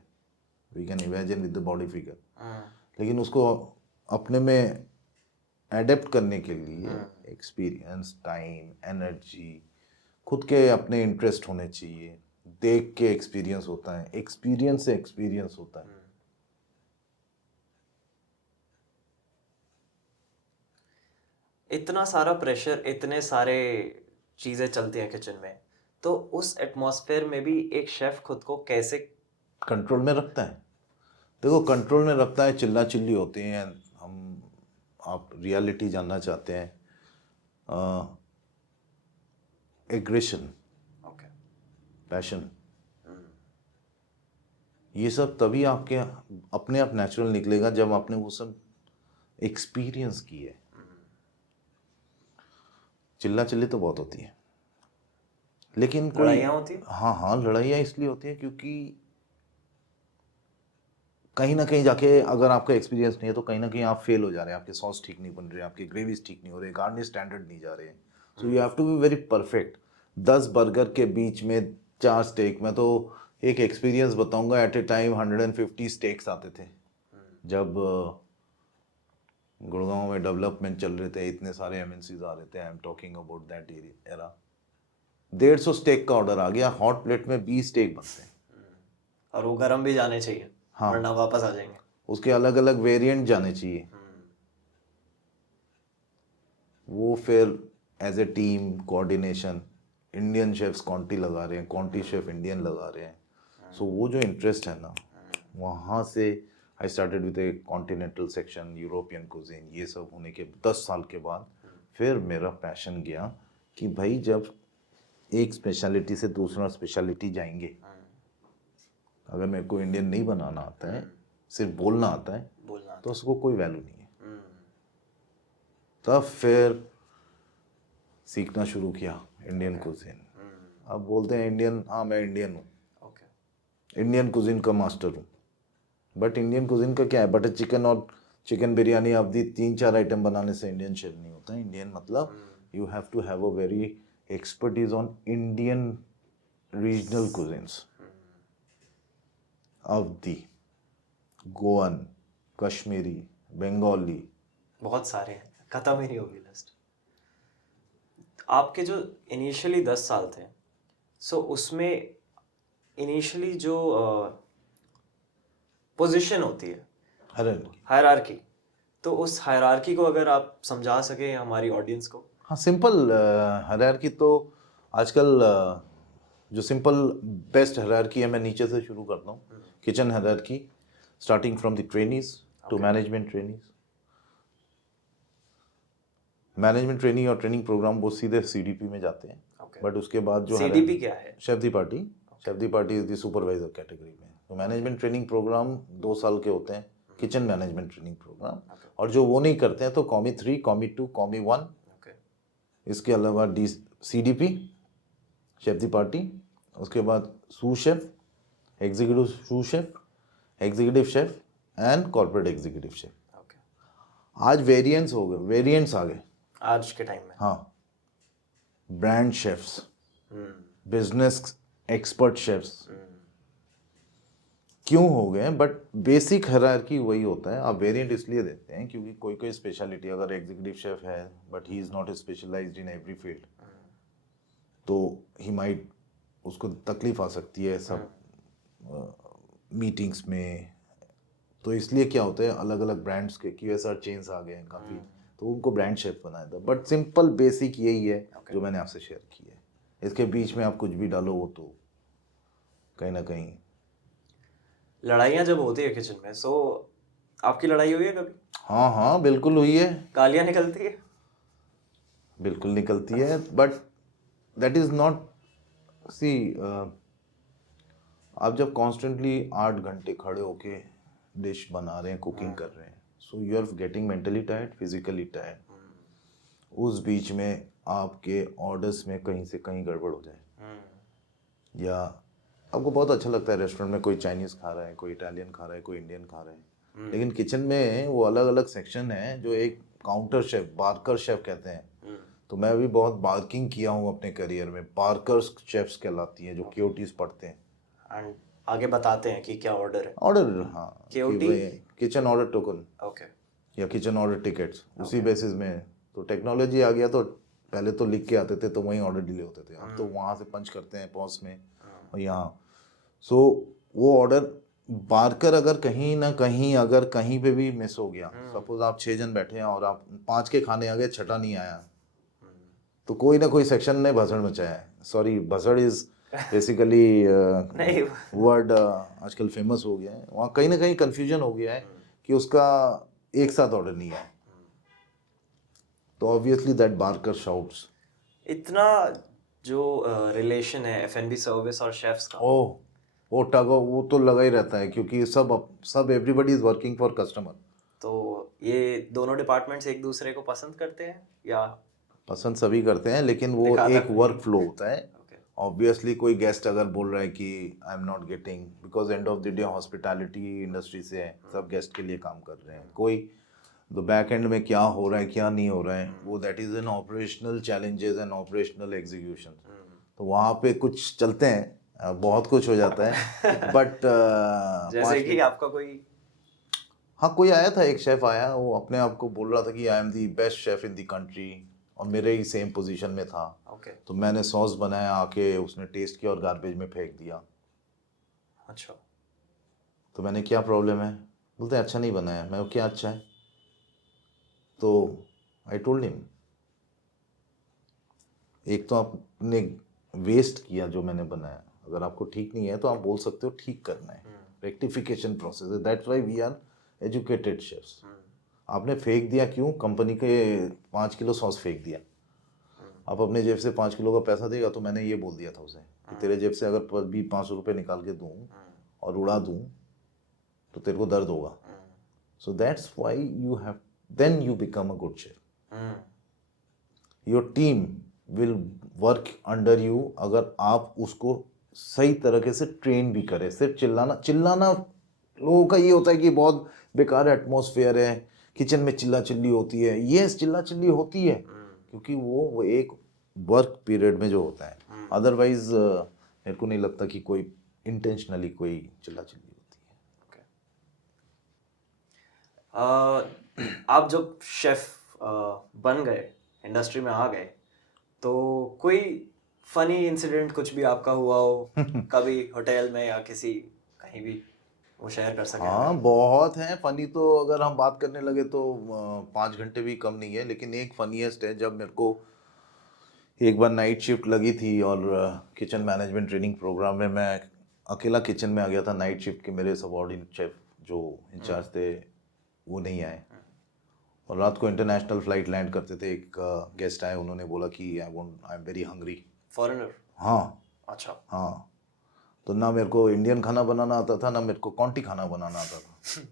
We can imagine with the body figure. लेकिन उसको अपने में एडेप्ट करने के लिए एक्सपीरियंस, टाइम, एनर्जी, खुद के अपने इंटरेस्ट होने चाहिए। देख के एक्सपीरियंस होता है, एक्सपीरियंस से एक्सपीरियंस होता है। इतना सारा प्रेशर, इतने सारे चीज़ें चलती हैं किचन में, तो उस एटमॉस्फेयर में भी एक शेफ खुद को कैसे कंट्रोल में रखता है। देखो कंट्रोल में रखता है, चिल्ला चिल्ली होती हैं हम, आप रियलिटी जानना चाहते हैं, एग्रेशन, पैशन, ये सब तभी आपके अपने आप नेचुरल निकलेगा जब आपने वो सब एक्सपीरियंस की है। चिल्ला चिल्ली तो बहुत होती है, लेकिन कोई लड़ाइयाँ होती हैं? हाँ हाँ, लड़ाइयाँ इसलिए होती है क्योंकि कहीं ना कहीं जाके अगर आपका एक्सपीरियंस नहीं है तो कहीं ना कहीं आप फेल हो जा रहे हैं, आपके सॉस ठीक नहीं बन रहे, आपके ग्रेवीज ठीक नहीं हो रहे, गार्निश स्टैंडर्ड नहीं जा रहे, so you have to be very perfect. 10 burger के बीच में 4 स्टेक, मैं तो एक एक्सपीरियंस बताऊंगा, एट ए टाइम 150 स्टेक्स आते थे जब गुड़गांव में डेवलपमेंट चल रहे थे, इतने सारे एमएनसीज आ रहे थे, I am talking about that era. 150 steak का ऑर्डर आ गया, हॉट प्लेट में 20 स्टेक बनते हैं, और वो गर्म भी जाने चाहिए, हाँ। वरना वापस आ जाएंगे। उसके अलग अलग वेरिएंट जाने चाहिए। वो फिर as a team coordination, Indian chefs conti लगा रहे हैं, कॉन्टी शेफ इंडियन लगा रहे हैं, सो वो जो इंटरेस्ट है ना, वहाँ से I started with A continental section, European cuisine, ये सब होने के 10 साल के बाद फिर मेरा पैशन गया कि भाई जब एक स्पेशलिटी से दूसरा स्पेशलिटी जाएंगे, अगर मेरे को इंडियन नहीं बनाना आता है, सिर्फ बोलना आता है, तो उसको कोई वैल्यू नहीं है। तब फिर सीखना शुरू किया इंडियन कुजीन। अब बोलते हैं इंडियन, हाँ मैं इंडियन हूँ, इंडियन कुजीन का मास्टर हूँ, बट इंडियन कुजीन का क्या है, बटर चिकन और चिकन बिरयानी आप दी 3-4 आइटम बनाने से इंडियन शेफ नहीं होता। इंडियन मतलब you have to have a very expertise on Indian regional cuisines, Awadhi, Goan, Kashmiri, Bengali, बहुत सारे हैं, खत्म ही नहीं होगी लिस्ट। आपके जो इनिशियली 10 साल थे, सो उसमें इनिशियली जो पोजीशन होती है, हायरार्की, तो उस हायरार्की को अगर आप समझा सके हमारी ऑडियंस को। हाँ, सिंपल हायरार्की तो आजकल जो सिंपल बेस्ट हायरार्की है, मैं नीचे से शुरू करता हूँ। Kitchen hierarchy starting from the trainees to management trainees. Management training और ट्रेनिंग प्रोग्राम वो सीधे सीडीपी में जाते हैं, बट उसके बाद जो सीडीपी क्या है? Chef the party, chef the party is the supervisor category में। तो मैनेजमेंट ट्रेनिंग प्रोग्राम 2 साल के होते हैं, किचन मैनेजमेंट ट्रेनिंग प्रोग्राम। और जो वो नहीं करते हैं तो कॉमी 3, कॉमी 2, कॉमी 1, इसके अलावा डी सीडीपी, शेफ दी पार्टी, उसके बाद sous chef, executive sous chef, executive chef and corporate executive chef. आज वेरिएंट्स हो गए, वेरिएंट्स आ गए आज के टाइम में। हाँ, brand chefs, business expert chefs क्यों हो गए, बट बेसिक हायरार्की वही होता है। आप वेरिएंट इसलिए देते हैं क्योंकि कोई कोई स्पेशलिटी, अगर एग्जीक्यूटिव शेफ है but he is not specialised in every field, तो ही माइट, उसको तकलीफ आ सकती है सब मीटिंग्स में। तो इसलिए क्या होता है, अलग अलग ब्रांड्स के QSR चेन्स आ गए हैं काफ़ी, तो उनको ब्रांड शेफ बनाया था। बट सिंपल बेसिक यही है जो मैंने आपसे शेयर की है। इसके बीच में आप कुछ भी डालो वो तो कहीं ना कहीं। लड़ाइयाँ जब होती है किचन में, सो आपकी लड़ाई हुई है कभी? हाँ हाँ, बिल्कुल हुई है। गालियाँ निकलती है? बिल्कुल निकलती है, बट दैट इज़ नॉट, सी आप जब कॉन्स्टेंटली 8 घंटे खड़े होके डिश बना रहे हैं, कुकिंग कर रहे हैं, so you are getting mentally tired, physically tired. उस बीच में आपके ऑर्डर्स में कहीं से कहीं गड़बड़ हो जाए, या आपको बहुत अच्छा लगता है रेस्टोरेंट में कोई चाइनीज़ खा रहा है, कोई इटालियन खा रहा है, कोई इंडियन खा रहा है, लेकिन किचन में वो अलग अलग सेक्शन है जो एक काउंटर शेफ, बार्कर शेफ कहते हैं। तो मैं भी बहुत बार्किंग किया हूँ अपने करियर में, बार्कर शेफ्स कहलाती हैं, जो KOTs पढ़ते हैं एंड आगे बताते हैं कि क्या ऑर्डर है। ऑर्डर, हाँ, KOT? Kitchen order token, okay, या किचन ऑर्डर टिकट्स, उसी बेसिस में। तो टेक्नोलॉजी आ गया, तो पहले तो लिख के आते थे, तो वहीं ऑर्डर डिले होते थे। अब तो वहाँ से पंच करते हैं पॉस में और यहाँ। सो वो ऑर्डर बारकर अगर कहीं ना कहीं, अगर कहीं पे भी मिस हो गया, सपोज आप 6 जन बैठे हैं और आप 5 के खाने आ गए, 6ठा नहीं आया, तो कोई ना कोई सेक्शन ने भसड़ मचाया है। सॉरी, भसड़ इज बेसिकली वर्ड आजकल फेमस हो गया है। वहाँ कहीं ना कहीं कंफ्यूजन हो गया है कि उसका एक साथ ऑर्डर नहीं है, तो ऑब्वियसली दैट बार्कर शाउट्स। इतना जो रिलेशन है F&B सर्विस और शेफ्स का, ओह, वो वो तो लगा ही रहता है क्योंकि सब everybody is working for customer. तो ये दोनों डिपार्टमेंट्स एक दूसरे को पसंद करते हैं या पसंद सभी करते हैं, लेकिन वो दिखाता एक वर्क फ्लो होता है। ओके ऑब्वियसली कोई गेस्ट अगर बोल रहा है कि I am not getting, because end of the day hospitality industry से है, सब गेस्ट के लिए काम कर रहे हैं। कोई तो बैक एंड में क्या हो रहा है क्या नहीं हो रहा है वो that is an operational challenges and operational execution. तो वहाँ पे कुछ चलते हैं, बहुत कुछ हो जाता है बट जैसे कि आपका कोई हाँ, कोई आया था, एक शेफ आया, वो अपने आप को बोल रहा था कि I am the best chef in the country, और मेरे ही सेम पोजीशन में था। ओके तो मैंने सॉस बनाया, आके उसने टेस्ट किया और गार्बेज में फेंक दिया। अच्छा तो मैंने क्या प्रॉब्लम है, बोलते अच्छा नहीं बनाया। मैं क्या अच्छा है, तो आई टोल्ड हिम एक तो आपने वेस्ट किया जो मैंने बनाया, अगर आपको ठीक नहीं है तो आप बोल सकते हो ठीक करना है, रेक्टिफिकेशन प्रोसेस है, that's why we are educated chefs. आपने फेंक दिया क्यों, कंपनी के 5 किलो सॉस फेंक दिया, आप अपने जेब से 5 किलो का पैसा देगा। तो मैंने ये बोल दिया था उसे कि तेरे जेब से अगर भी 500 रुपये निकाल के दूँ और उड़ा दूँ तो तेरे को दर्द होगा। So that's why you have, then you become a good chef. Your team will work under you अगर आप उसको सही तरीके से ट्रेन भी करें। सिर्फ चिल्लाना लोगों का ये होता है कि बहुत बेकार एटमॉस्फेयर है, किचन में चिल्ला चिल्ली होती है। यस, चिल्ला चिल्ली होती है क्योंकि वो एक वर्क पीरियड में जो होता है। अदरवाइज मेरे को नहीं लगता कि कोई इंटेंशनली कोई चिल्ला चिल्ली होती है। आप जब शेफ बन गए, इंडस्ट्री में आ गए, तो कोई फनी इंसिडेंट कुछ भी आपका हुआ हो कभी होटल में या किसी कहीं भी, वो शेयर कर सकें? हाँ, बहुत हैं फनी। तो अगर हम बात करने लगे तो 5 घंटे भी कम नहीं है। लेकिन एक फनीएस्ट है, जब मेरे को एक बार नाइट शिफ्ट लगी थी और किचन मैनेजमेंट ट्रेनिंग प्रोग्राम में मैं अकेला किचन में आ गया था नाइट शिफ्ट के। मेरे सबऑर्डिनेट शेफ जो इंचार्ज थे वो नहीं आए, और रात को इंटरनेशनल फ्लाइट लैंड करते थे। एक गेस्ट आए, उन्होंने बोला कि I am very hungry. Foreigner? हाँ अच्छा। हाँ, तो ना मेरे को इंडियन खाना बनाना आता था, ना मेरे को कॉन्टी खाना बनाना आता था।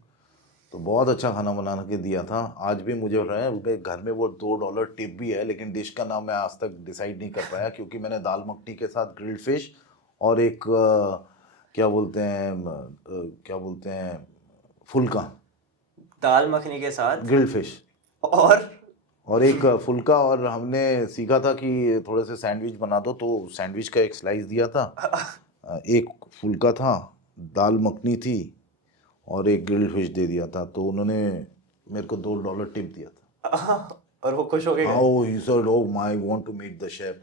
तो बहुत अच्छा खाना बना के दिया था। आज भी मुझे रहा है उनके घर में वो $2 टिप भी है, लेकिन डिश का नाम मैं आज तक डिसाइड नहीं कर पाया क्योंकि मैंने दाल मखनी के साथ ग्रिल्ड फिश और एक क्या बोलते हैं फुल्का, दाल मखनी के साथ ग्रिल्ड फिश और एक फुल्का। और हमने सीखा था कि थोड़े से सैंडविच बना दो, तो सैंडविच का एक स्लाइस दिया था, एक फुल्का था, दाल मखनी थी और एक ग्रिल्ड फिश दे दिया था। तो उन्होंने मेरे को $2 टिप दिया था। और वो खुश हो गए? How he said, oh my, want to meet the chef.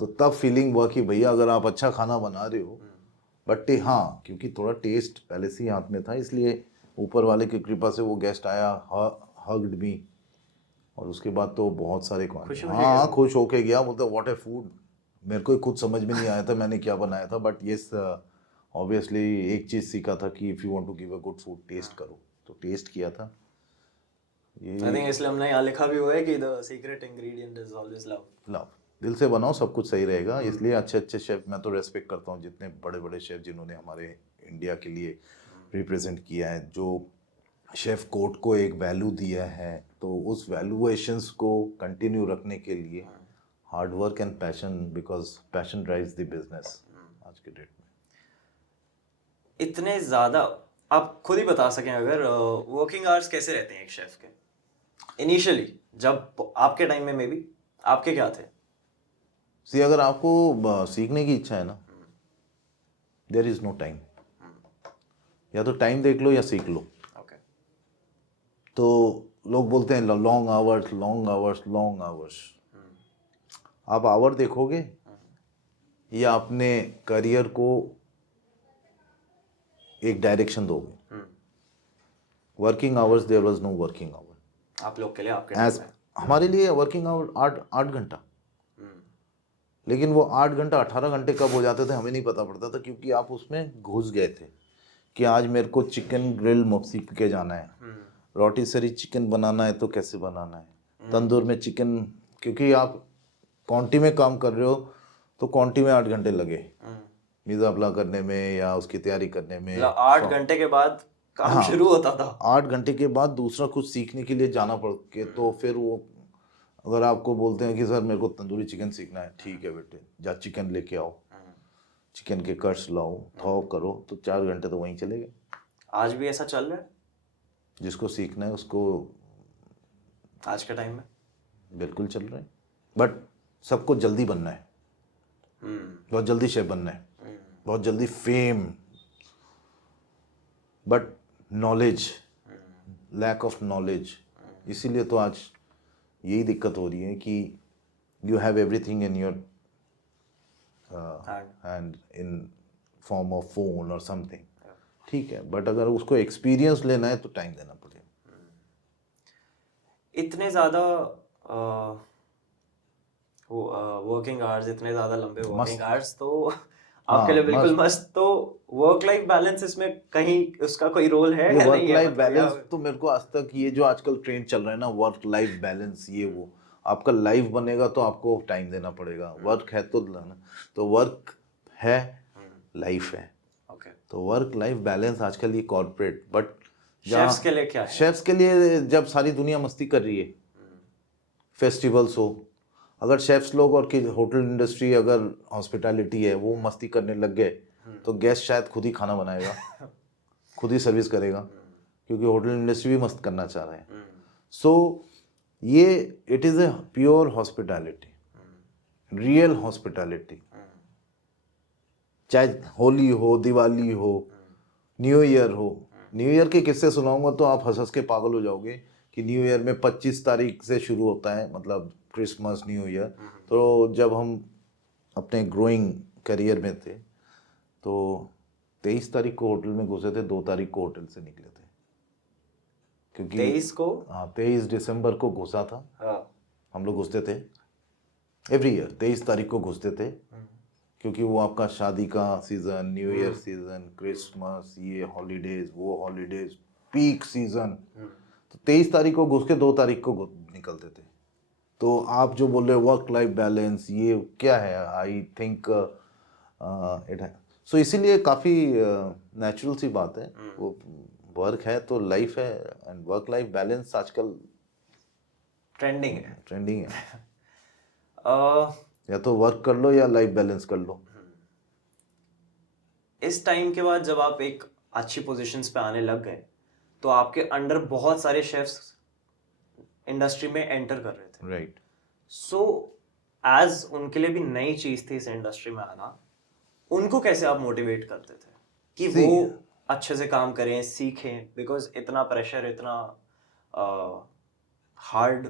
तो तब फीलिंग हुआ कि भैया अगर आप अच्छा खाना बना रहे हो, बट हाँ, क्योंकि थोड़ा टेस्ट पहले से ही हाथ में था, इसलिए ऊपर वाले की कृपा से वो गेस्ट आया, हग्ड मी, और उसके बाद तो बहुत सारे खुश हो हाँ खुश होके गया। बोलते व्हाट ए फूड। मेरे को खुद समझ में नहीं आया था मैंने क्या बनाया था, बट यस ऑब्वियसली एक चीज़ सीखा था कि if you want to give a good food, taste करो। तो टेस्ट किया था आई ये। थिंक इसलिए हमने यहाँ लिखा भी हुआ है कि the secret ingredient is always love. Love, दिल से बनाओ, सब कुछ सही रहेगा। इसलिए अच्छे अच्छे शेफ मैं तो रेस्पेक्ट करता हूँ, जितने बड़े बड़े शेफ जिन्होंने हमारे इंडिया के लिए रिप्रेजेंट किया है, जो शेफ कोड को एक वैल्यू दिया है। तो उस वैल्यूएशंस को कंटिन्यू रखने के लिए hard work and passion, because passion drives the business आज के डेट में। इतने ज़्यादा आप खुद ही बता सकें अगर वर्किंग आवर्स कैसे रहते हैं एक शेफ के इनिशियली, जब आपके टाइम में मे बी आपके क्या थे? सी, अगर आपको सीखने की इच्छा है ना, देयर इज नो टाइम। या तो टाइम देख लो या सीख लो। ओके। तो लोग बोलते हैं long hours long hours long hours. आप आवर देखोगे या अपने करियर को एक डायरेक्शन दोगे? Working hours, there was no working hour. आप लोग के लिए आपके एज टाइम में हमारे लिए वर्किंग आवर 8 घंटा, लेकिन वो 8 घंटा 18 घंटे कब हो जाते थे हमें नहीं पता पड़ता था, क्योंकि आप उसमें घुस गए थे कि आज मेरे को चिकन ग्रिल सीख के जाना है, रोटीसरी चिकन बनाना है तो कैसे बनाना है, तंदूर में चिकन, क्योंकि आप क्वांटिटी में काम कर रहे हो तो क्वांटी में 8 घंटे लगे मीज़ा अप्ला करने में या उसकी तैयारी करने में। मतलब 8 घंटे के बाद काम हाँ, शुरू होता था। 8 घंटे के बाद दूसरा कुछ सीखने के लिए जाना पड़ के, तो फिर वो अगर आपको बोलते हैं कि सर मेरे को तंदूरी चिकन सीखना है, ठीक है बेटे जा चिकन लेके आओ, चिकन के कट्स लाओ, थाव करो, तो 4 घंटे तो वहीं चले गए। आज भी ऐसा चल रहा है जिसको सीखना है उसको आज के टाइम में? बिल्कुल चल रहे हैं, बट सबको जल्दी बनना है, बहुत जल्दी शेफ बनना है, बहुत जल्दी fame, but knowledge, lack of knowledge. इसीलिए तो आज यही दिक्कत हो रही है कि you have everything in your hand in form of phone और समथिंग, ठीक है, बट अगर उसको एक्सपीरियंस लेना है तो टाइम देना पड़ेगा। इतने ज़्यादा वर्किंग आवर्स, इतने ज़्यादा लंबे वर्किंग आवर्स तो आपके लिए बिल्कुल मस्त। तो वर्क लाइफ बैलेंस इसमें कहीं उसका कोई रोल है ये या वर्क नहीं है? लाइफ मतलब बैलेंस या- तो मेरे को आज तक, ये जो आजकल ट्रेंड चल रहा है ना वर्क लाइफ बैलेंस, ये वो आपका लाइफ बनेगा तो आपको टाइम देना पड़ेगा। वर्क है तो वर्क है, लाइफ है। ओके, तो वर्क लाइफ बैलेंस आजकल ये कॉर्पोरेट, बट शेफ्स के लिए क्या है? शेफ्स के लिए जब सारी दुनिया मस्ती कर रही है, फेस्टिवल्स हो, अगर शेफ्स लोग और की होटल इंडस्ट्री, अगर हॉस्पिटैलिटी है, वो मस्ती करने लग गए तो गेस्ट शायद खुद ही खाना बनाएगा, खुद ही सर्विस करेगा, क्योंकि होटल इंडस्ट्री भी मस्त करना चाह रहे हैं। सो ये it is a pure hospitality, real hospitality. चाहे होली हो, दिवाली हो, न्यू ईयर हो। न्यू ईयर के किस्से सुनाऊंगा तो आप हंस हंस के पागल हो जाओगे कि न्यू ईयर में 25 तारीख से शुरू होता है, मतलब क्रिसमस, न्यू ईयर। तो जब हम अपने ग्रोइंग करियर में थे तो 23 तारीख को होटल में घुसे थे, 2 तारीख को होटल से निकले थे, क्योंकि 23 को, हाँ 23 दिसंबर को घुसा था। हाँ, हम लोग घुसते थे एवरी ईयर, 23 तारीख को घुसते थे, क्योंकि वो आपका शादी का season, new year season, Christmas, ये हॉलीडेज, वो हॉलीडेज, पीक सीज़न। तो 23 तारीख को घुस के 2 तारीख को निकलते थे। तो आप जो बोल रहे हो वर्क लाइफ बैलेंस, ये क्या है? आई थिंक इट है। सो इसीलिए काफ़ी नेचुरल सी बात है, वो वर्क है तो लाइफ है, एंड वर्क लाइफ बैलेंस आजकल ट्रेंडिंग है। ट्रेंडिंग है। अ, या तो वर्क कर लो या लाइफ बैलेंस कर लो। इस टाइम के बाद जब आप एक अच्छी पोजीशंस पे आने लग गए तो आपके अंडर बहुत सारे शेफ्स इंडस्ट्री में एंटर कर रहे थे। राइट। सो एज उनके लिए भी नई चीज थी इस इंडस्ट्री में आना, उनको कैसे आप मोटिवेट करते थे कि See, वो अच्छे से काम करें, सीखें? बिकॉज इतना प्रेशर, इतना हार्ड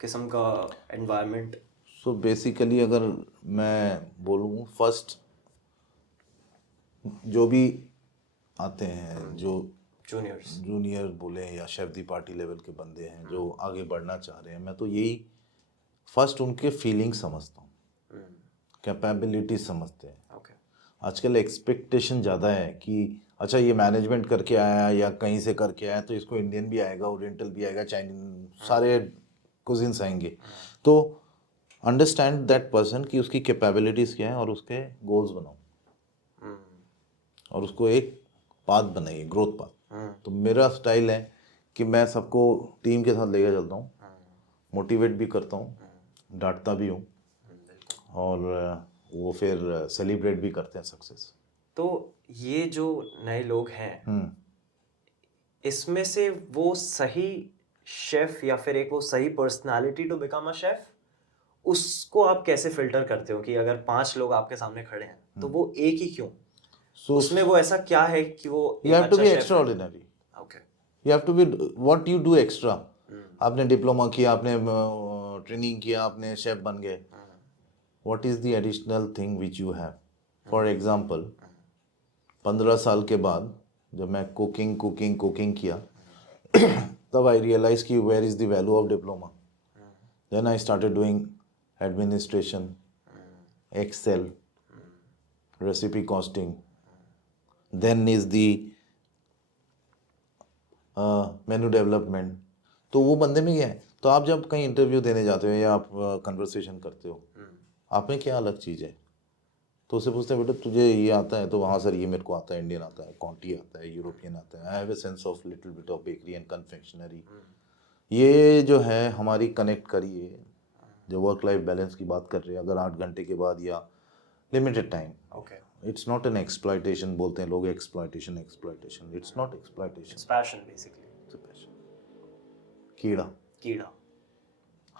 किस्म का एनवायरनमेंट। सो बेसिकली अगर मैं बोलूँ, फर्स्ट जो भी आते हैं, जो जूनियर्स, जूनियर बोले या शेफ दी पार्टी लेवल के बंदे हैं जो आगे बढ़ना चाह रहे हैं, मैं तो यही फर्स्ट उनके फीलिंग समझता हूँ, कैपेबिलिटी समझते हैं। ओके, आजकल एक्सपेक्टेशन ज़्यादा है कि अच्छा ये मैनेजमेंट करके आया या कहीं से करके आया तो इसको इंडियन भी आएगा, ओरिएंटल भी आएगा, चाइनीज, सारे कुजिन्स आएंगे। तो अंडरस्टैंड दैट पर्सन कि उसकी कैपेबिलिटीज़ क्या है और उसके गोल्स बनाओ और उसको एक पाथ बनाइए, ग्रोथ पाथ। तो मेरा स्टाइल है कि मैं सबको टीम के साथ लेकर चलता हूँ, मोटिवेट भी करता हूँ, डांटता भी हूँ, और वो फिर सेलिब्रेट भी करते हैं सक्सेस। तो ये जो नए लोग हैं, इसमें से वो सही शेफ या फिर एक वो सही personality to become a chef, उसको आप कैसे फिल्टर करते हो कि अगर 5 लोग आपके सामने खड़े हैं तो वो एक ही क्यों? So उसमें वो ऐसा क्या है कि वो you एक have to अच्छा be शेफ है? extraordinary. Okay, You have to be what you do extra. आपने डिप्लोमा किया, आपने ट्रेनिंग किया, आपने शेफ बन गए। What is the additional thing which you have? For example, 15 साल के बाद जब मैं कुकिंग किया तब आई रियलाइज कि where is the value of diploma. Then I started doing administration, excel, recipe costing, then is the menu development. तो वो बंदे में क्या है? तो आप जब कहीं इंटरव्यू देने जाते हो या आप कन्वर्सेशन करते हो, आप में क्या अलग चीज़ है? तो उससे पूछते हैं बेटा तुझे ये आता है, तो हाँ सर ये मेरे को आता है, इंडियन आता है, कॉन्टी आता है, यूरोपियन आता है, I have a sense of little bit of bakery and confectionery. ये जो है हमारी कनेक्ट करी है, जो वर्क लाइफ बैलेंस की बात कर रहे हैं, अगर 8 घंटे के बाद या limited time, okay, it's not an exploitation. बोलते हैं लोग exploitation exploitation, it's not exploitation, it's passion basically, कीड़ा कीड़ा।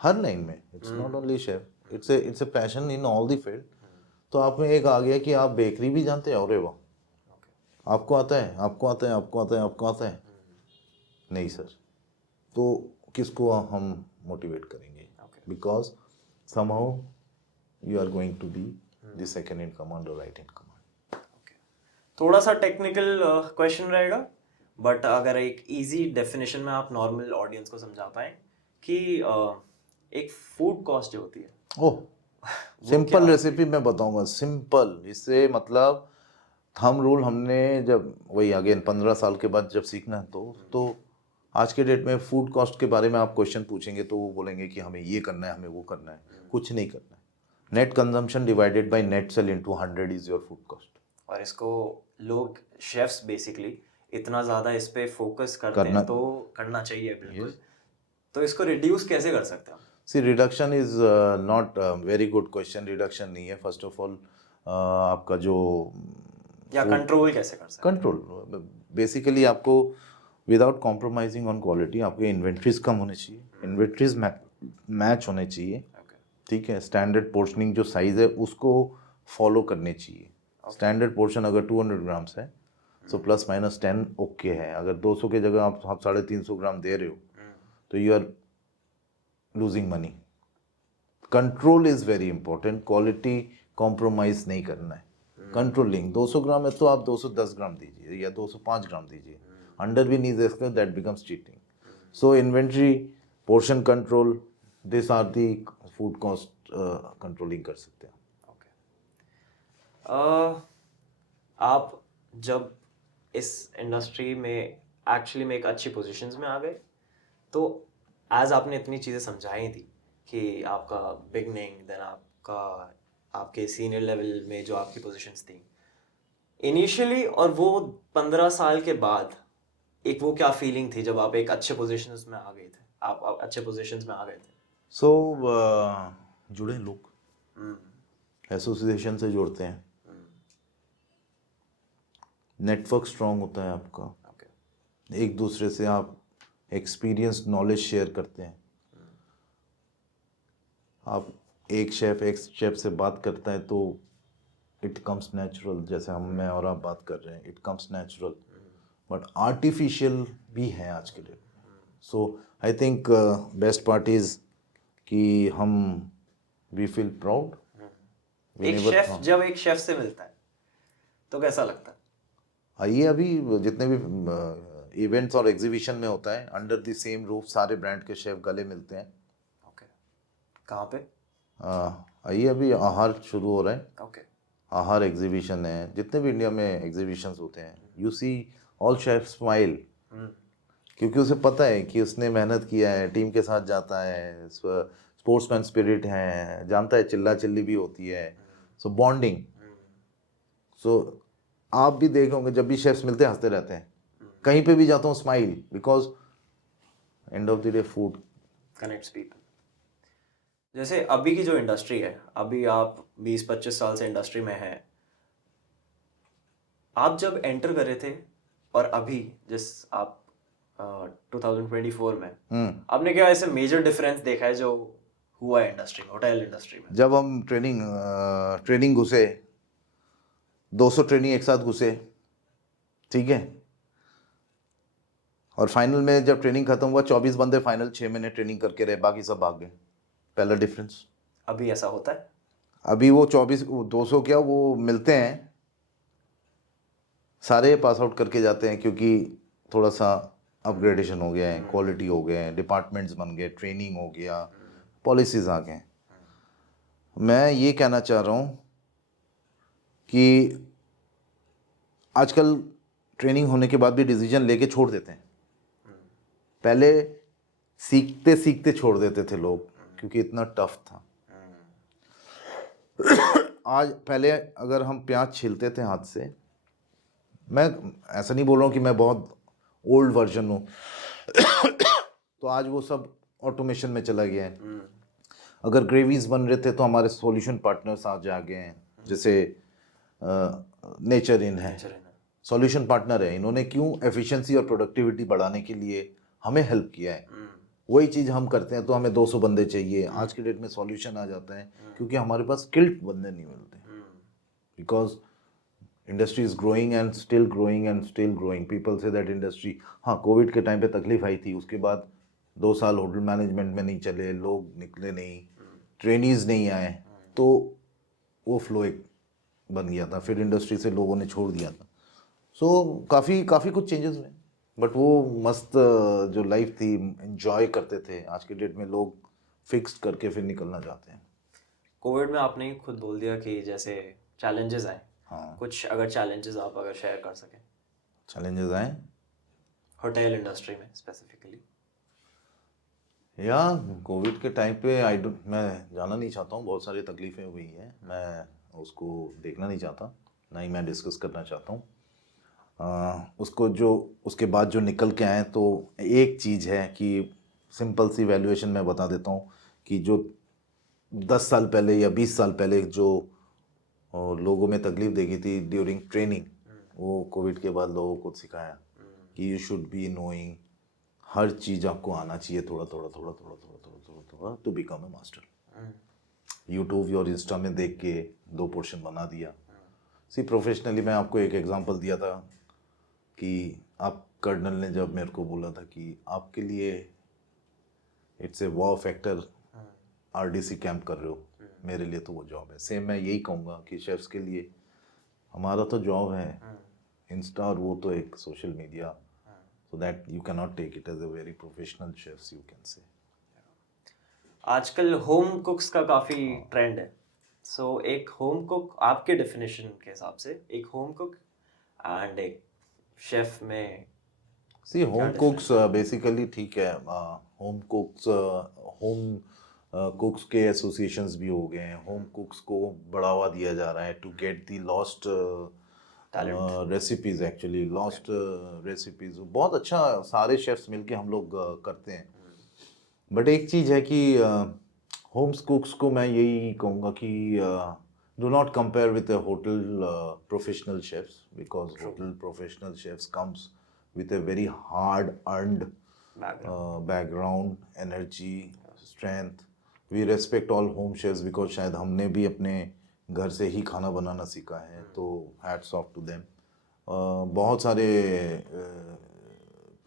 हर लाइन में, it's not only chef, it's a passion in all the field. तो आप में एक आ गया कि आप बेकरी भी जानते हैं, अरे वाह आपको आता है, आपको आता है, आपको आता है, आपको आता है। नहीं सर, तो किसको हम मोटिवेट करेंगे? Because somehow you are going to be the second in command और राइट इन कमांड। थोड़ा सा टेक्निकल क्वेश्चन रहेगा, बट अगर एक इजी डेफिनेशन में आप नॉर्मल ऑडियंस को समझा पाए कि एक फूड कॉस्ट जो होती है, ओह सिंपल रेसिपी मैं बताऊंगा, सिंपल। इससे मतलब थंब रूल हमने जब वही अगेन 15 साल के बाद जब सीखना है तो आज के डेट में फूड कॉस्ट के बारे में आप क्वेश्चन पूछेंगे तो वो बोलेंगे कि हमें ये करना है, हमें वो करना है। कुछ नहीं करना है, net consumption divided by net cell into 100 is your food cost. और इसको लोग शेफ्स बेसिकली इतना ज़्यादा इस पे फोकस करते हैं, तो करना चाहिए बिल्कुल। तो इसको रिड्यूस कैसे कर सकते हैं? See reduction is not very good question. Reduction नहीं है, फर्स्ट ऑफ ऑल आपका जो या कंट्रोल कैसे कर सकते कंट्रोल बेसिकली आपको विदाउट कॉम्प्रोमाइजिंग ऑन क्वालिटी आपके इन्वेंट्रीज कम होने चाहिए, इन्वेंट्रीज मैच होने चाहिए, हैं? ओके, ठीक है। स्टैंडर्ड पोर्शनिंग जो साइज़ है उसको फॉलो करने चाहिए। स्टैंडर्ड पोर्शन अगर 200 ग्राम्स है तो प्लस माइनस 10 ओके है। अगर 200 की जगह आप 350 ग्राम दे रहे हो तो you are losing money. Control is very important, quality compromise नहीं करना है। कंट्रोलिंग 200 ग्राम है तो आप 210 ग्राम दीजिए या 205 ग्राम दीजिए, अंडर भी नहीं दे सकते, that becomes cheating. So inventory, portion control, this are the food cost controlling कर सकते हैं। आप जब इस इंडस्ट्री में एक्चुअली में एक अच्छी पोजीशंस में आ गए, तो एज आपने इतनी चीज़ें समझाई थी कि आपका बिगनिंग, देन आपका आपके सीनियर लेवल में जो आपकी पोजीशंस थी इनिशियली, और वो 15 साल के बाद एक वो क्या फीलिंग थी जब आप एक अच्छे पोजीशंस में आ गए थे, आप अच्छे पोजीशंस में आ गए थे? सो जुड़े लोग एसोसिएशन से जुड़ते हैं, नेटवर्क स्ट्रांग होता है आपका, एक दूसरे से आप एक्सपीरियंस नॉलेज शेयर करते हैं। आप एक शेफ से बात करता है तो इट कम्स नेचुरल, जैसे मैं और आप बात कर रहे हैं, it comes natural, but artificial भी है आज के डेट में। So I think best part is कि हम वी फील प्राउड। एक शेफ जब एक शेफ से मिलता है तो कैसा लगता है? आइए, अभी जितने भी इवेंट्स और एग्जीबिशन में होता है, अंडर द सेम रूफ सारे ब्रांड के शेफ गले मिलते हैं। ओके, कहाँ पे? आइए, अभी आहार शुरू हो रहा है। ओके, आहार एग्जीबिशन है, जितने भी इंडिया में एग्जीबिशंस होते हैं, you see all chef smile, क्योंकि उसे पता है कि उसने मेहनत किया है, टीम के साथ जाता है, स्पोर्ट्समैन स्पिरिट है, जानता है चिल्ला चिल्ली भी होती है, सो बॉन्डिंग। सो आप भी देखे होंगे जब भी शेफ्स मिलते हैं हंसते रहते हैं, कहीं पे भी जाता हूँ smile, because end of the day food connects people. जैसे अभी की जो इंडस्ट्री है, अभी आप 20-25 साल से इंडस्ट्री में हैं, आप जब एंटर कर रहे थे और अभी जिस आप 2024 में, आपने क्या ऐसे मेजर डिफरेंस देखा है जो हुआ है इंडस्ट्री में, होटल इंडस्ट्री में? जब हम ट्रेनिंग घुसे, 200 ट्रेनिंग एक साथ घुसे, ठीक है, और फाइनल में जब ट्रेनिंग खत्म हुआ 24 बंदे फाइनल 6 महीने ट्रेनिंग करके रहे, बाकी सब भाग गए। पहला डिफरेंस। अभी ऐसा होता है? अभी वो 200 क्या, वो मिलते हैं सारे पास आउट करके जाते हैं, क्योंकि थोड़ा सा अपग्रेडेशन हो गया है, क्वालिटी हो गया है, डिपार्टमेंट्स बन गए, ट्रेनिंग हो गया, पॉलिसीज आ गए। मैं ये कहना चाह रहा हूँ कि आजकल ट्रेनिंग होने के बाद भी डिसीजन लेके छोड़ देते हैं। पहले सीखते सीखते छोड़ देते थे लोग, क्योंकि इतना टफ था। आज पहले अगर हम प्याज छीलते थे हाथ से, मैं ऐसा नहीं बोल रहा हूँ कि मैं बहुत ओल्ड वर्जन हूँ तो आज वो सब ऑटोमेशन में चला गया है। अगर ग्रेवीज बन रहे थे तो हमारे सॉल्यूशन पार्टनर्स आज आ गए हैं, जैसे नेचर इन है, सॉल्यूशन पार्टनर है। इन्होंने क्यों एफिशिएंसी और प्रोडक्टिविटी बढ़ाने के लिए हमें हेल्प किया है। वही चीज़ हम करते हैं तो हमें 200 बंदे चाहिए, आज की डेट में सॉल्यूशन आ जाता है क्योंकि हमारे पास स्किल्ड बंदे नहीं मिलते, because industry is growing and still growing and still growing. People say that industry, हाँ कोविड के टाइम पे तकलीफ आई थी, उसके बाद 2 साल होटल मैनेजमेंट में नहीं चले, लोग निकले नहीं, ट्रेनीज नहीं आए, तो वो फ्लो एक बन गया था, फिर इंडस्ट्री से लोगों ने छोड़ दिया था। सो काफ़ी कुछ चेंजेस हुए, बट वो मस्त जो लाइफ थी एंजॉय करते थे। आज के डेट में लोग फिक्स्ड करके फिर निकलना चाहते हैं। कोविड में आपने ही खुद बोल दिया कि जैसे चैलेंजेस आए, हाँ, कुछ अगर चैलेंजेस आप अगर शेयर कर सकें चैलेंजेस आए होटल इंडस्ट्री में स्पेसिफिकली। या कोविड के टाइम पे मैं जाना नहीं चाहता हूँ, बहुत सारी तकलीफ़ें हुई हैं, मैं उसको देखना नहीं चाहता, ना ही मैं डिस्कस करना चाहता हूँ। उसको जो उसके बाद जो निकल के आए, तो एक चीज़ है कि सिंपल सी वैल्यूएशन मैं बता देता हूँ कि जो 10 साल पहले या 20 साल पहले जो लोगों में तकलीफ देखी थी ड्यूरिंग ट्रेनिंग, वो कोविड के बाद लोगों को सिखाया कि यू शुड बी नोइंग, हर चीज़ आपको आना चाहिए थोड़ा थोड़ा थोड़ा थोड़ा थोड़ा थोड़ा थोड़ा थोड़ा to become a master. YouTube और इंस्टा में देख के 2 पोर्शन बना दिया। सी प्रोफेशनली मैं आपको एक एग्जांपल दिया था कि आप कर्नल ने जब मेरे को बोला था कि आपके लिए it's a wow factor, RDC camp कर रहे हो, मेरे लिए तो वो जॉब है। सेम मैं यही कहूँगा कि शेफ्स के लिए हमारा तो जॉब है, इंस्टा और वो तो एक social media, so that you cannot take it as a very professional chefs you can say। आजकल होम कुक्स का काफ़ी ट्रेंड है। सो एक होम कुक आपके डेफिनेशन के हिसाब से, एक होम कुक एंड एक शेफ में सी होम कुक्स बेसिकली ठीक है, होम कुक्स होम कुक्स के एसोसिएशंस भी हो गए हैं, होम कुक्स को बढ़ावा दिया जा रहा है to get the lost recipes, actually lost recipes. बहुत अच्छा, सारे शेफ्स मिलके हम लोग करते हैं। बट एक चीज़ है कि होम्स कुक्स को मैं यही कहूँगा कि do not compare with hotel professional chefs, because hotel professional chefs comes with a very hard earned background, energy, strength. We respect all home chefs because शायद हमने भी अपने घर से ही खाना बनाना सीखा है, तो हैट्स ऑफ टू देम। बहुत सारे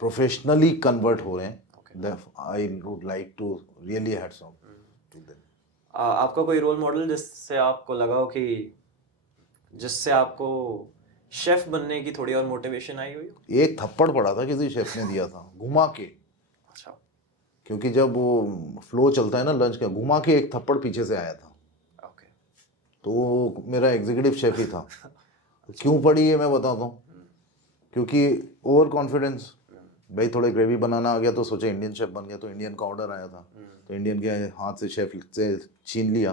प्रोफेशनली कन्वर्ट हो रहे हैं, I would like to really hats off to them. आपका कोई रोल मॉडल जिससे आपको लगा हो कि जिससे आपको शेफ बनने की थोड़ी और मोटिवेशन आई हुई हो? एक थप्पड़ पड़ा था किसी शेफ ने दिया था घुमा के, अच्छा, क्योंकि जब वो फ्लो चलता है ना लंच का, घुमा के एक थप्पड़ पीछे से आया था, ओके। तो वो मेरा एग्जीक्यूटिव शेफ ही था। क्यों पड़ी है मैं बताता हूँ, क्योंकि ओवर कॉन्फिडेंस, भाई थोड़े ग्रेवी बनाना आ गया तो सोचा इंडियन शेफ बन गया, तो इंडियन का ऑर्डर आया था तो इंडियन के हाथ से शेफ से छीन लिया,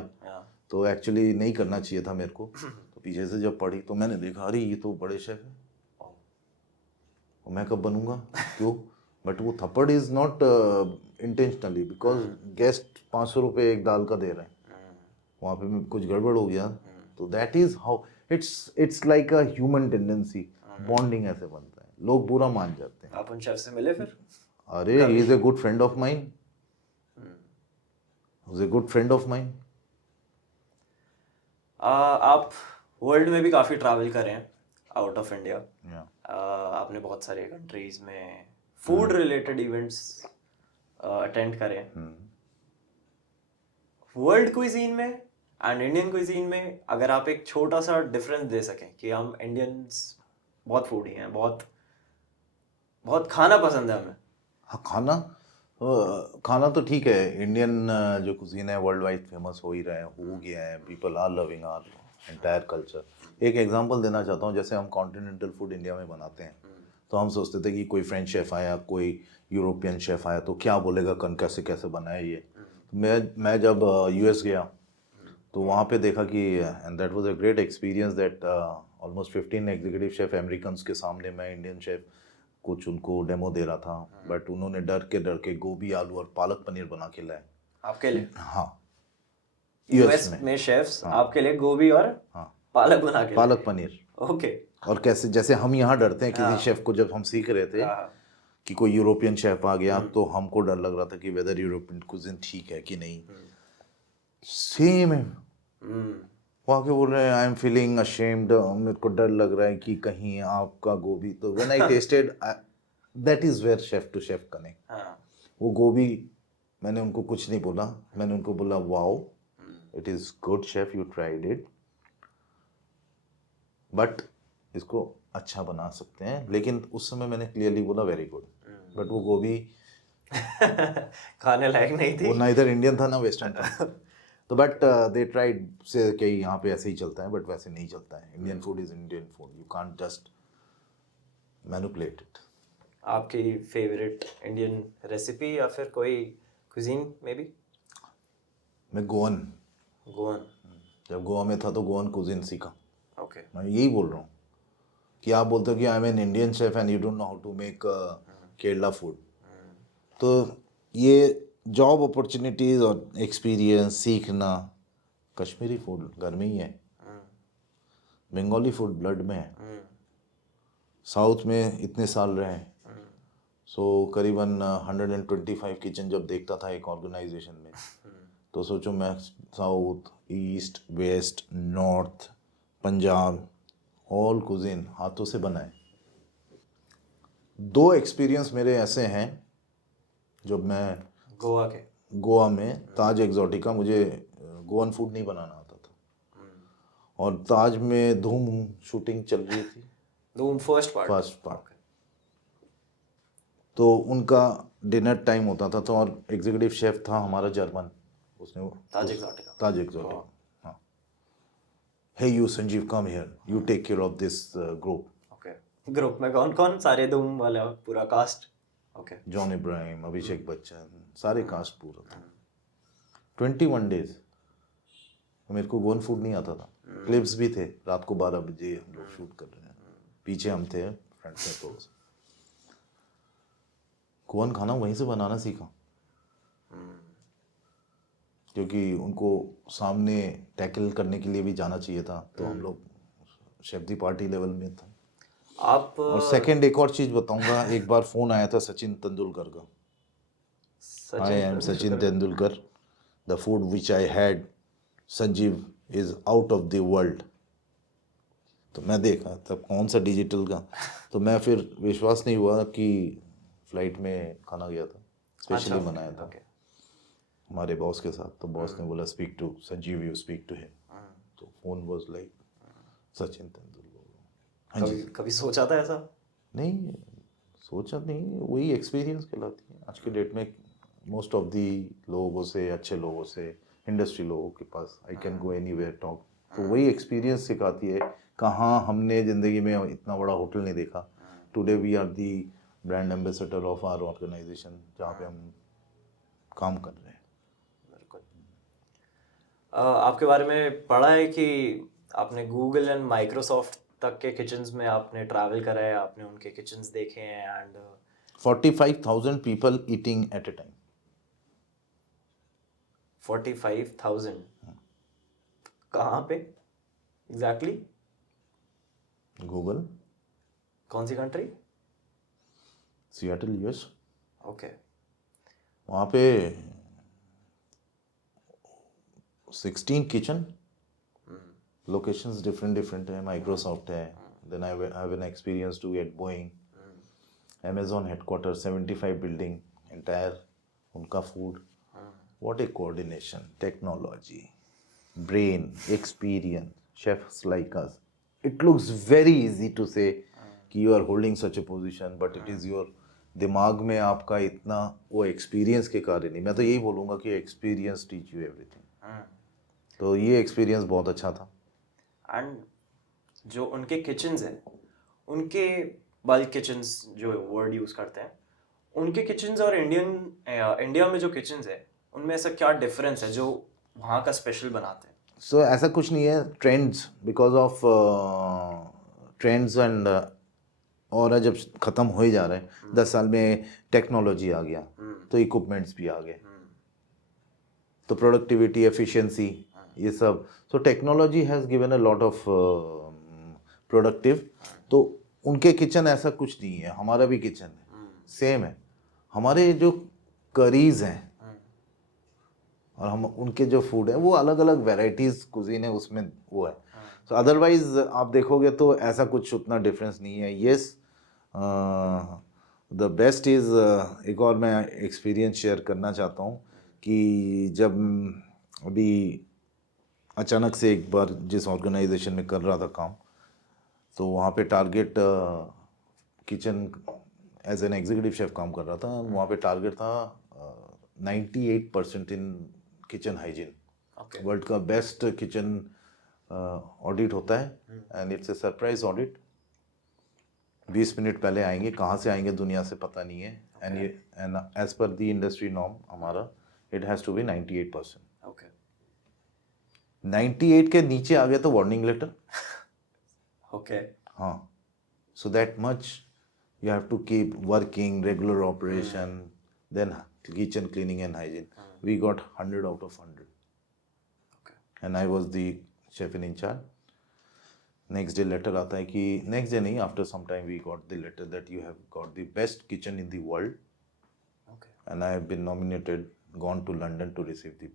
तो एक्चुअली नहीं करना चाहिए था मेरे को। तो पीछे से जब पड़ी तो मैंने देखा अरे ये तो बड़े शेफ है, और मैं कब बनूंगा, क्यों। बट वो थप्पड़ is not intentionally, because guest 500 रुपये एक दाल का दे रहे हैं, वहाँ पे कुछ गड़बड़ हो गया, तो that is how it's like a human tendency, bonding ऐसे बनता है, लोग बुरा मान जाते हैं। आप उन शेफ से मिले फिर? अरे he is a good friend of mine, is a good friend of mine. आप वर्ल्ड में भी काफ़ी ट्रैवल करे हैं आउट ऑफ इंडिया। Yeah. आपने बहुत सारे कंट्रीज में फूड रिलेटेड इवेंट्स अटेंड करे हैं। वर्ल्ड क्विजीन में एंड इंडियन क्विजीन में अगर आप एक छोटा सा डिफरेंस दे सकें कि हम इंडियंस बहुत फूडी हैं, बहुत बहुत खाना पसंद है हमें। हाँ, खाना तो ठीक है, इंडियन जो कुजीन है वर्ल्ड वाइड फेमस हो ही रहा है, हो गया है, people are loving our entire culture. एक एग्जांपल देना चाहता हूँ, जैसे हम कॉन्टिनेंटल फूड इंडिया में बनाते हैं, तो हम सोचते थे कि कोई फ्रेंच शेफ़ आया, कोई यूरोपियन शेफ़ आया तो क्या बोलेगा कैसे कैसे बनाया ये। तो मैं जब यूएस गया तो वहाँ पे देखा कि and that was a great experience that almost 15 executive chef American के सामने मैं इंडियन शेफ कुछ उनको डेमो दे रहा था, बट उन्होंने डर के गोभी आलू और पालक पनीर बना के लाए। आपके लिए हाँ, यूएस में शेफ्स आपके लिए गोभी और हाँ, पालक बना के पालक पनीर। ओके। और कैसे, जैसे हम यहाँ डरते हैं किसी शेफ को, जब हम सीख रहे थे कि कोई यूरोपियन शेफ आ गया तो हमको डर लग रहा था कि वेदर यूरोपियन कुजिन ठीक है कि नहीं, सेम है। वो आके बोल रहे हैं आई एम फीलिंग अशेम्ड, मेरे को डर लग रहा है कि कहीं आपका गोभी, तो when I tested that is where chef to chef connect. वो गोभी, मैंने उनको कुछ नहीं बोला, मैंने उनको बोला wow it is good chef, you tried it, but इसको अच्छा बना सकते हैं। लेकिन उस समय मैंने क्लियरली बोला वेरी गुड, बट वो गोभी खाने लायक नहीं थी। वो ना इधर इंडियन था ना वेस्टर्न था। तो बट दे ट्राइड से कि यहाँ पे ऐसे ही चलता है, बट वैसे नहीं चलता है। Indian food is Indian food, you can't just manipulate it. आपकी फेवरेट इंडियन रेसिपी या फिर कोई कुजीन में भी? मैं गोवन, जब गोवा में था तो गोवन कुजिन सीखा। ओके। मैं यही बोल रहा हूँ कि आप बोलते हो कि I am an Indian chef and you don't know how to make Kerala food, तो ये जॉब अपॉर्चुनिटीज और एक्सपीरियंस सीखना, कश्मीरी फूड घर में ही है, बंगाली फूड ब्लड में है, साउथ में इतने साल रहे हैं, सो करीबन 125 किचन जब देखता था एक ऑर्गेनाइजेशन में, तो सोचो मैं south east west north Punjab all cuisine हाथों से बनाए। 2 एक्सपीरियंस मेरे ऐसे हैं, जब मैं गोवा में ताज एक्सोटिका, मुझे गोवन फूड नहीं बनाना आता था, और ताज में धूम शूटिंग चल रही थी, धूम फर्स्ट पार्ट, तो उनका डिनर टाइम होता था, तो और एग्जीक्यूटिव शेफ था हमारा जर्मन, उसने ताज एक्सोटिका, हाँ, hey you Sanjeev come here, you take care of this group. Okay. Group में कौन कौन? सारे धूम वाले पूरा कास्ट? ओके। जॉन इब्राहिम, अभिषेक बच्चन, सारे कास्ट पूरा था। 21 डेज मेरे को गोवन फूड नहीं आता था, क्लिप्स भी थे, रात को 12 बजे हम लोग शूट कर रहे हैं, पीछे हम थे फ्रेंड्स में, तो गोवन खाना वहीं से बनाना सीखा, क्योंकि उनको सामने टैकल करने के लिए भी जाना चाहिए था, तो हम लोग शेफ दी पार्टी लेवल में था। आप और सेकंड एक और चीज बताऊंगा, एक बार फोन आया था सचिन तेंदुलकर का, I am Sachin Tendulkar, the food which I had Sanjeev is out of the world. तो मैं देखा तब कौन सा डिजिटल का, तो मैं फिर विश्वास नहीं हुआ कि फ्लाइट में खाना गया था, स्पेशली बनाया था हमारे बॉस के साथ, तो बॉस ने बोला speak to Sanjeev, you speak to him, तो phone was like Sachin Tendulkar. कभी सोचा था ऐसा? नहीं सोचा नहीं, वही एक्सपीरियंस कहलाती है आज के डेट में। मोस्ट ऑफ दी लोगों से, अच्छे लोगों से, इंडस्ट्री लोगों के पास I can go anywhere talk, तो वही एक्सपीरियंस सिखाती है। कहाँ हमने ज़िंदगी में इतना बड़ा होटल नहीं देखा, today we are the brand ambassador of our organisation जहाँ पे हम काम कर रहे हैं। बिल्कुल। आपके बारे में पढ़ा है कि आपने गूगल एंड माइक्रोसॉफ्ट तक के किचन्स में आपने ट्रैवल करा है, आपने उनके किचन्स देखे हैं, and 45,000 people eating at a time. 45,000 कहाँ पे एग्जैक्टली? गूगल, कौन सी कंट्री? Seattle US. ओके। वहाँ पे 16 किचन, लोकेशंस डिफरेंट है, माइक्रोसॉफ्ट है, then I have an experience to at Boeing, Amazon headquarter, 75 building entire, उनका food, what a coordination, technology, brain, experience, chefs like us. It looks very easy to say कि you are holding such a position, but it is your दिमाग में आपका इतना वो एक्सपीरियंस के कारण ही, मैं तो यही बोलूँगा कि एक्सपीरियंस टीच यू एवरीथिंग। तो ये एक्सपीरियंस बहुत अच्छा था। एंड जो उनके किचन्स हैं, उनके बल्क किचन्स जो वर्ड यूज़ करते हैं, उनके किचन्स और इंडिया में जो किचन्स है, उनमें ऐसा क्या डिफरेंस है जो वहाँ का स्पेशल बनाते हैं? सो ऐसा कुछ नहीं है, trends, because of trends and और जब ख़त्म हो ही जा रहे हैं, 10 साल में टेक्नोलॉजी आ गया तो इक्विपमेंट्स भी आ गए, तो प्रोडक्टिविटी, एफिशिएंसी, ये सब, so technology has given a lot of productive. तो उनके किचन ऐसा कुछ नहीं है, हमारा भी किचन है सेम है। हमारे जो करीज हैं और हम उनके जो फूड है वो अलग अलग वेराइटीज़ कुजीन है, उसमें वो है। सो अदरवाइज आप देखोगे तो ऐसा कुछ उतना डिफरेंस नहीं है। येस, द बेस्ट इज़, एक और मैं एक्सपीरियंस शेयर करना चाहता हूँ कि जब अभी अचानक से एक बार जिस ऑर्गेनाइजेशन में कर रहा था काम, तो वहाँ पे target kitchen as an executive chef काम कर रहा था, वहाँ पे टारगेट था 98% in kitchen hygiene. Okay. World का बेस्ट किचन ऑडिट होता है and it's a surprise audit. 20 minute पहले आएंगे, कहाँ से आएंगे दुनिया से पता नहीं है, एंड ये and as per the industry norm हमारा it has to be 98%। Okay. 98 के नीचे आ गया तो वार्निंग लेटर। Okay. हाँ, so that much you have to keep working, regular operation, then kitchen cleaning and hygiene. We got 100 out of 100. Okay. And I was the chef in charge. Next day letter आता है कि next day नहीं, after some time we got the letter that you have got the best kitchen in the world. Okay. And I have been nominated, gone to London to receive the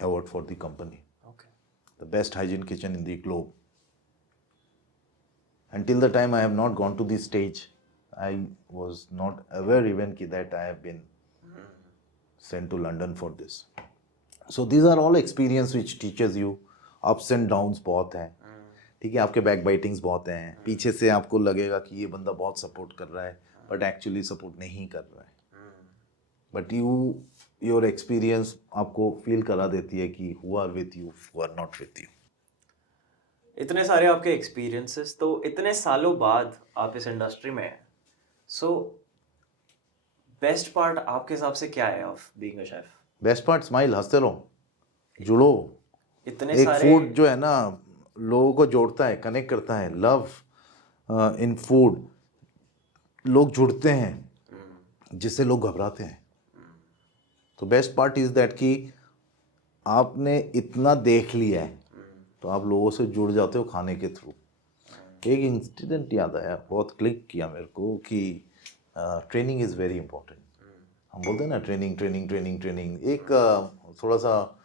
award for the company. Okay. The best hygiene kitchen in the globe. Until the time I have not gone to the stage, I was not aware even that I have been sent to London for this. So these are all experience which teaches you, ups and downs बहुत हैं, ठीक है, आपके बैक बाइटिंग्स बहुत हैं, पीछे से आपको लगेगा कि ये बंदा बहुत सपोर्ट कर रहा है बट एक्चुअली सपोर्ट नहीं कर रहा है, बट योर एक्सपीरियंस आपको फील करा देती है कि who are with you, who are not with you. इतने सारे आपके एक्सपीरियंसेस, तो इतने सालों बाद आप इस इंडस्ट्री में हैं, सो बेस्ट पार्ट आपके हिसाब से क्या है of being a chef? Best part, smile, हंसते रहो, जुड़ो। इतने एक सारे फूड जो है ना लोगों को जोड़ता है, कनेक्ट करता है, लव इन फूड, लोग जुड़ते हैं जिससे लोग घबराते हैं। तो बेस्ट पार्ट इज दैट कि आपने इतना देख लिया है तो आप लोगों से जुड़ जाते हो खाने के थ्रू। एक इंसिडेंट याद आया, बहुत क्लिक किया मेरे को कि ट्रेनिंग इज़ वेरी इंपॉर्टेंट। हम बोलते हैं ना ट्रेनिंग ट्रेनिंग ट्रेनिंग ट्रेनिंग, एक थोड़ा सा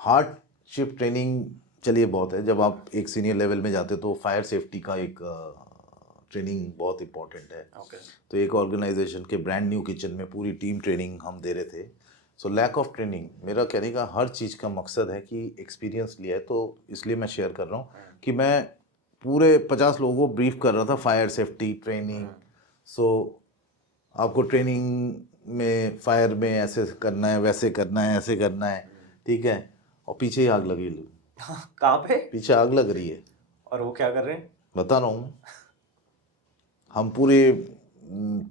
हार्डशिप ट्रेनिंग चलिए बहुत है। जब आप एक सीनियर लेवल में जाते हो तो फायर सेफ्टी का एक ट्रेनिंग बहुत इंपॉर्टेंट है। Okay. तो एक ऑर्गेनाइजेशन के ब्रांड न्यू किचन में पूरी टीम ट्रेनिंग हम दे रहे थे। सो लैक ऑफ ट्रेनिंग, मेरा कहने का हर चीज़ का मकसद है कि एक्सपीरियंस लिया है, तो इसलिए मैं शेयर कर रहा हूँ कि मैं पूरे 50 लोगों को ब्रीफ कर रहा था फायर सेफ्टी ट्रेनिंग। सो आपको ट्रेनिंग में फायर में ऐसे करना है, वैसे करना है, ऐसे करना है, ठीक है, और पीछे ही आग लगी, कहाँ पे? पीछे आग लग रही है, और वो क्या कर रहे हैं? बता रहा हूँ। हम पूरे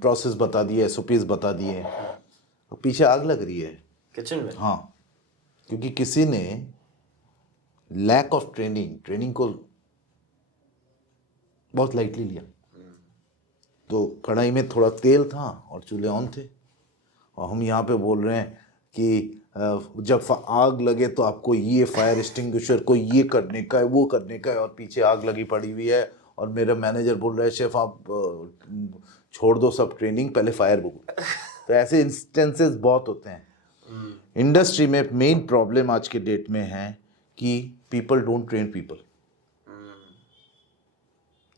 प्रोसेस बता दिए, एसओपीज बता दिए, और पीछे आग लग रही है किचन में? हाँ, क्योंकि किसी ने लैक ऑफ ट्रेनिंग को बहुत लाइटली लिया। तो कढ़ाई में थोड़ा तेल था और चूल्हे ऑन थे, और हम यहाँ पे बोल रहे हैं कि जब आग लगे तो आपको ये फायर एक्सटिंग्विशर को ये करने का है, वो करने का है, और पीछे आग लगी पड़ी हुई है, और मेरा मैनेजर बोल रहा है शेफ आप छोड़ दो सब ट्रेनिंग, पहले फायर बुक। तो ऐसे इंस्टेंसेस बहुत होते हैं इंडस्ट्री में। मेन प्रॉब्लम आज के डेट में है कि पीपल डोंट ट्रेन पीपल,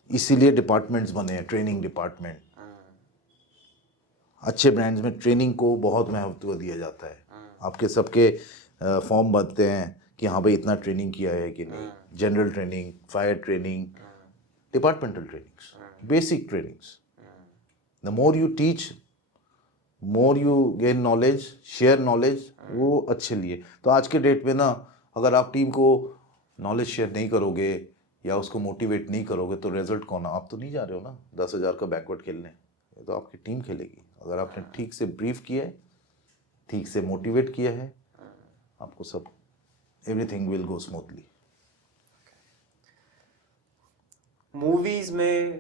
इसीलिए डिपार्टमेंट्स बने हैं, ट्रेनिंग डिपार्टमेंट। अच्छे ब्रांड्स में ट्रेनिंग को बहुत महत्व दिया जाता है। आपके सबके फॉर्म बनते हैं कि हाँ भाई इतना ट्रेनिंग किया है कि नहीं, general training, fire training, departmental trainings, basic trainings. The more you teach, more you gain knowledge, share knowledge, वो अच्छे लिए। तो आज के डेट में ना अगर आप टीम को नॉलेज शेयर नहीं करोगे या उसको मोटिवेट नहीं करोगे तो रिजल्ट कौन, आप तो नहीं जा रहे हो ना 10,000 का बैकवर्ड खेलने, ये तो आपकी टीम खेलेगी। अगर आपने ठीक से ब्रीफ किया है, ठीक से मोटिवेट किया है, आपको सब everything will go smoothly. Movies में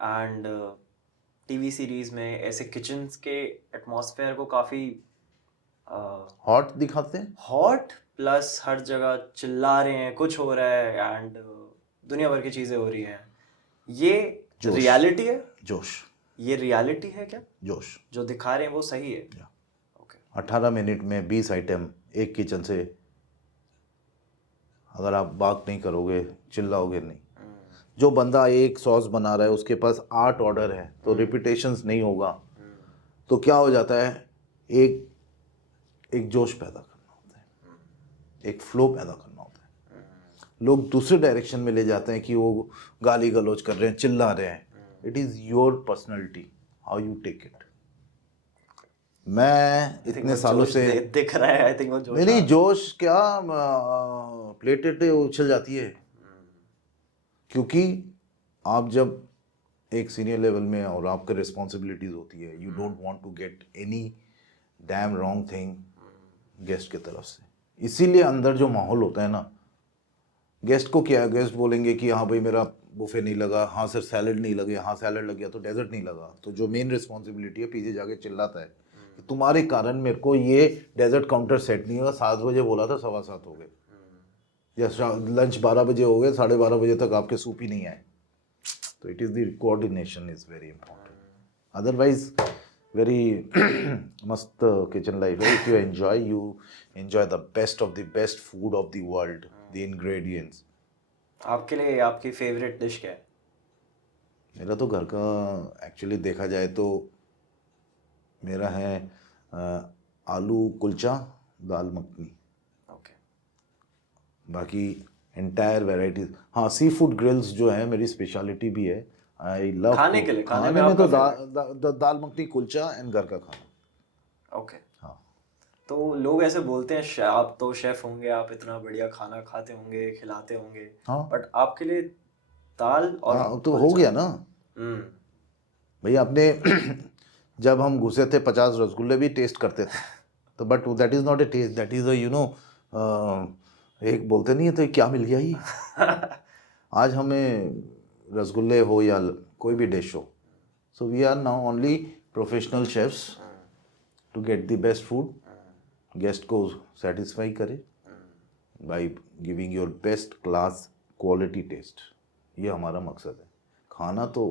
एंड टीवी सीरीज में ऐसे किचन्स के एटमॉस्फेयर को काफी हॉट दिखाते हैं, हॉट प्लस हर जगह चिल्ला रहे हैं, कुछ हो रहा है एंड दुनिया भर की चीजें हो रही हैं। ये जोश। रियलिटी है? जोश, ये रियलिटी है क्या? जोश। जो दिखा रहे हैं वो सही है? या। ओके। 18 मिनट में 20 आइटम एक किचन से, अगर आप बात नहीं करोगे चिल्लाओगे नहीं। जो बंदा एक सॉस बना रहा है उसके पास 8 ऑर्डर है तो रिपीटेशंस नहीं होगा, तो क्या हो जाता है, एक जोश पैदा करना होता है, एक फ्लो पैदा करना होता है। लोग दूसरे डायरेक्शन में ले जाते हैं कि वो गाली गलौज कर रहे हैं, चिल्ला रहे हैं। It is your personality, how you take it. मैं इतने सालों से दिख रहा है, आई थिंक वो जोश नहीं जोश क्या, प्लेटें उछल जाती है, क्योंकि आप जब एक सीनियर लेवल में और आपके रिस्पॉन्सिबिलिटीज होती है, you don't want to get any damn wrong thing guest की तरफ से। इसीलिए अंदर जो माहौल होता है ना, गेस्ट को क्या, गेस्ट बोलेंगे कि हाँ भाई मेरा बुफे नहीं लगा, हाँ सर सैलड नहीं लगे, हाँ सैलड लग गया तो डेजर्ट नहीं लगा, तो जो मेन रिस्पॉन्सिबिलिटी है पीछे जाके चिल्लाता है कि तुम्हारे कारण मेरे को ये डेजर्ट काउंटर सेट नहीं हुआ, 7 बजे बोला था 7:15 हो गए, या लंच 12 बजे हो गए, 12:30 बजे तक आपके सूप ही नहीं आए। तो it is the coordination is very important, otherwise very मस्त किचन लाइफ है। If you enjoy the best of the best food of the world, the ingredients. आपके लिए आपकी फेवरेट डिश क्या है? मेरा तो घर का एक्चुअली देखा जाए तो मेरा है आलू कुलचा, दाल मखनी। ओके। बाकी एंटायर वेराइटीज, हाँ सी फूड ग्रिल्स जो है मेरी स्पेशलिटी भी है। आई लव खाने के लिए, खाने में में तो आपका दाल मखनी कुलचा एंड घर का खाना। ओके। हाँ, तो लोग ऐसे बोलते हैं आप तो शेफ होंगे, आप इतना बढ़िया खाना खाते होंगे, खिलाते होंगे, हाँ, बट आपके लिए दाल और हाँ तो हो गया ना हम्म भाई। आपने जब हम घुसे थे 50 रसगुल्ले भी टेस्ट करते थे, तो but that is not a taste, that is एक बोलते नहीं है तो क्या मिल गया ही। आज हमें रसगुल्ले हो या कोई भी डिश हो, so we are now only professional chefs to get the best food, guest को सेटिस्फाई करे by giving your best class quality taste. ये हमारा मकसद है। खाना तो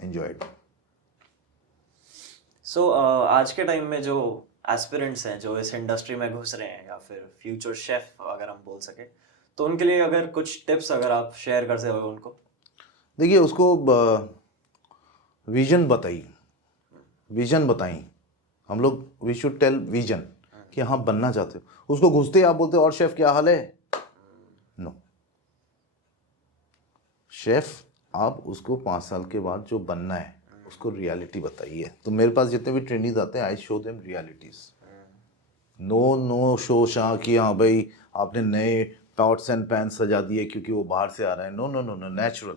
एंजॉयड। सो आज के टाइम में जो एस्पिरेंट्स हैं, जो इस इंडस्ट्री में घुस रहे हैं या फिर फ्यूचर शेफ अगर हम बोल सके, तो उनके लिए अगर कुछ टिप्स अगर आप शेयर कर सके उनको। देखिए, उसको विजन बताइए, विजन बताई। हम लोग वी शुड टेल विजन कि हाँ बनना चाहते हो। उसको घुसते ही आप बोलते हो और शेफ क्या हाल है, नो। शेफ आप उसको 5 साल के बाद जो बनना है उसको रियलिटी बताइए। तो मेरे पास जितने भी ट्रेनिंग्स आते हैं, I show them realities. No show शाह कि हाँ भाई आपने नए पॉट्स एंड पैन सजा दिए क्योंकि वो बाहर से आ रहा है। No no no no, natural.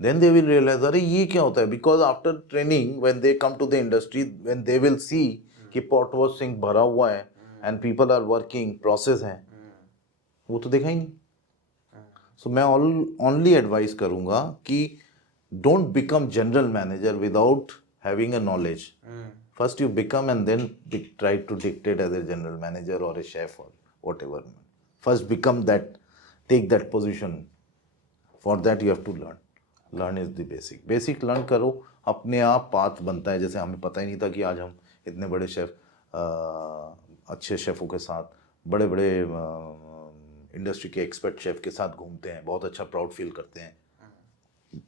Then they will realise अरे ये क्या होता है, because after training when they come to the industry, when they will see कि पॉट वॉश सिंक भरा हुआ है and people are working, process है, वो तो देखा ही नहीं। सो मैं ओनली एडवाइस करूंगा कि don't become general manager without having a knowledge. First you become and then try to dictate as a general manager और ए शेफ और whatever. First become that, take that position. For that you have to learn. Learn is the basic. Basic learn करो, अपने आप पाथ बनता है। जैसे हमें पता ही नहीं था कि आज हम इतने बड़े शेफ, अच्छे शेफ़ों के साथ, बड़े बड़े इंडस्ट्री के एक्सपर्ट शेफ के साथ घूमते हैं, बहुत अच्छा प्राउड फील करते हैं।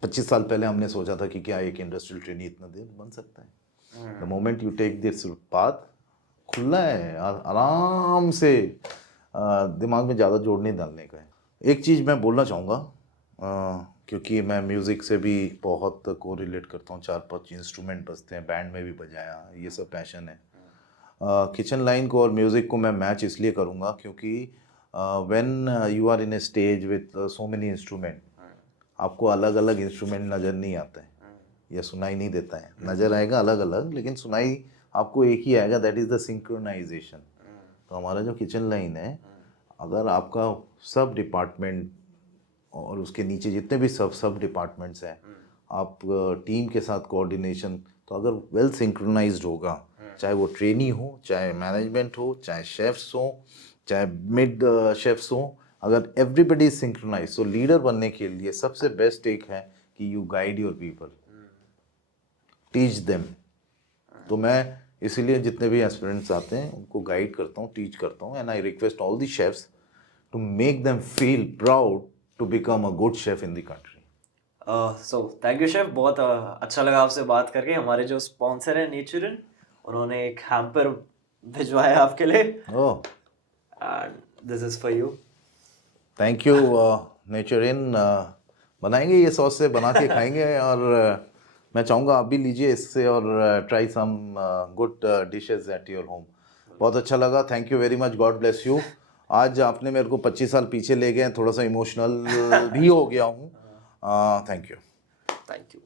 25 साल पहले हमने सोचा था कि क्या एक इंडस्ट्रियल ट्रेनी इतना देर बन सकता है। The moment you take this path, खुला है, आराम से, दिमाग में ज़्यादा जोड़ नहीं डालने का है। एक चीज़ मैं बोलना चाहूँगा, क्योंकि मैं म्यूज़िक से भी बहुत को रिलेट करता हूँ। 4-5 इंस्ट्रूमेंट बजते हैं, बैंड में भी बजाया, ये सब पैशन है। किचन लाइन को और म्यूज़िक को मैं मैच इसलिए करूँगा क्योंकि when you are in a stage with so many instrument, आपको अलग अलग इंस्ट्रूमेंट नज़र नहीं आता है या सुनाई नहीं देता है। नज़र आएगा अलग अलग, लेकिन सुनाई आपको एक ही आएगा, दैट इज़ द सिंक्रोनाइजेशन। तो हमारा जो किचन लाइन है, अगर आपका सब डिपार्टमेंट और उसके नीचे जितने भी सब डिपार्टमेंट्स हैं, आप टीम के साथ कोऑर्डिनेशन, तो अगर वेल सिंक्रोनाइज्ड होगा, चाहे वो ट्रेनी हो, चाहे मैनेजमेंट हो, चाहे शेफ्स हो, चाहे मिड शेफ्स हो, अगर एवरीबडी सिंक्रोनाइज, तो लीडर बनने के लिए सबसे बेस्ट एक है कि you guide your people, teach them. तो मैं इसीलिए जितने भी एस्पिरेंट्स आते हैं उनको गाइड करता हूँ, टीच करता हूँ, and I request all the chefs to make them feel proud to become a good chef in the country. So thank you chef, बहुत अच्छा लगा आपसे बात करके। हमारे जो स्पॉन्सर है नेचुरल, उन्होंने एक हैम्पर भिजवाया आपके लिए, oh, and this is for you. Thank you nature in. बनाएंगे ये सॉस से, बना के खाएंगे, और मैं चाहूँगा आप भी लीजिए इससे और try some good dishes at your home. बहुत अच्छा लगा, thank you very much, God bless you. आज आपने मेरे को 25 साल पीछे ले गए, थोड़ा सा इमोशनल भी हो गया हूँ। Thank you. Thank you.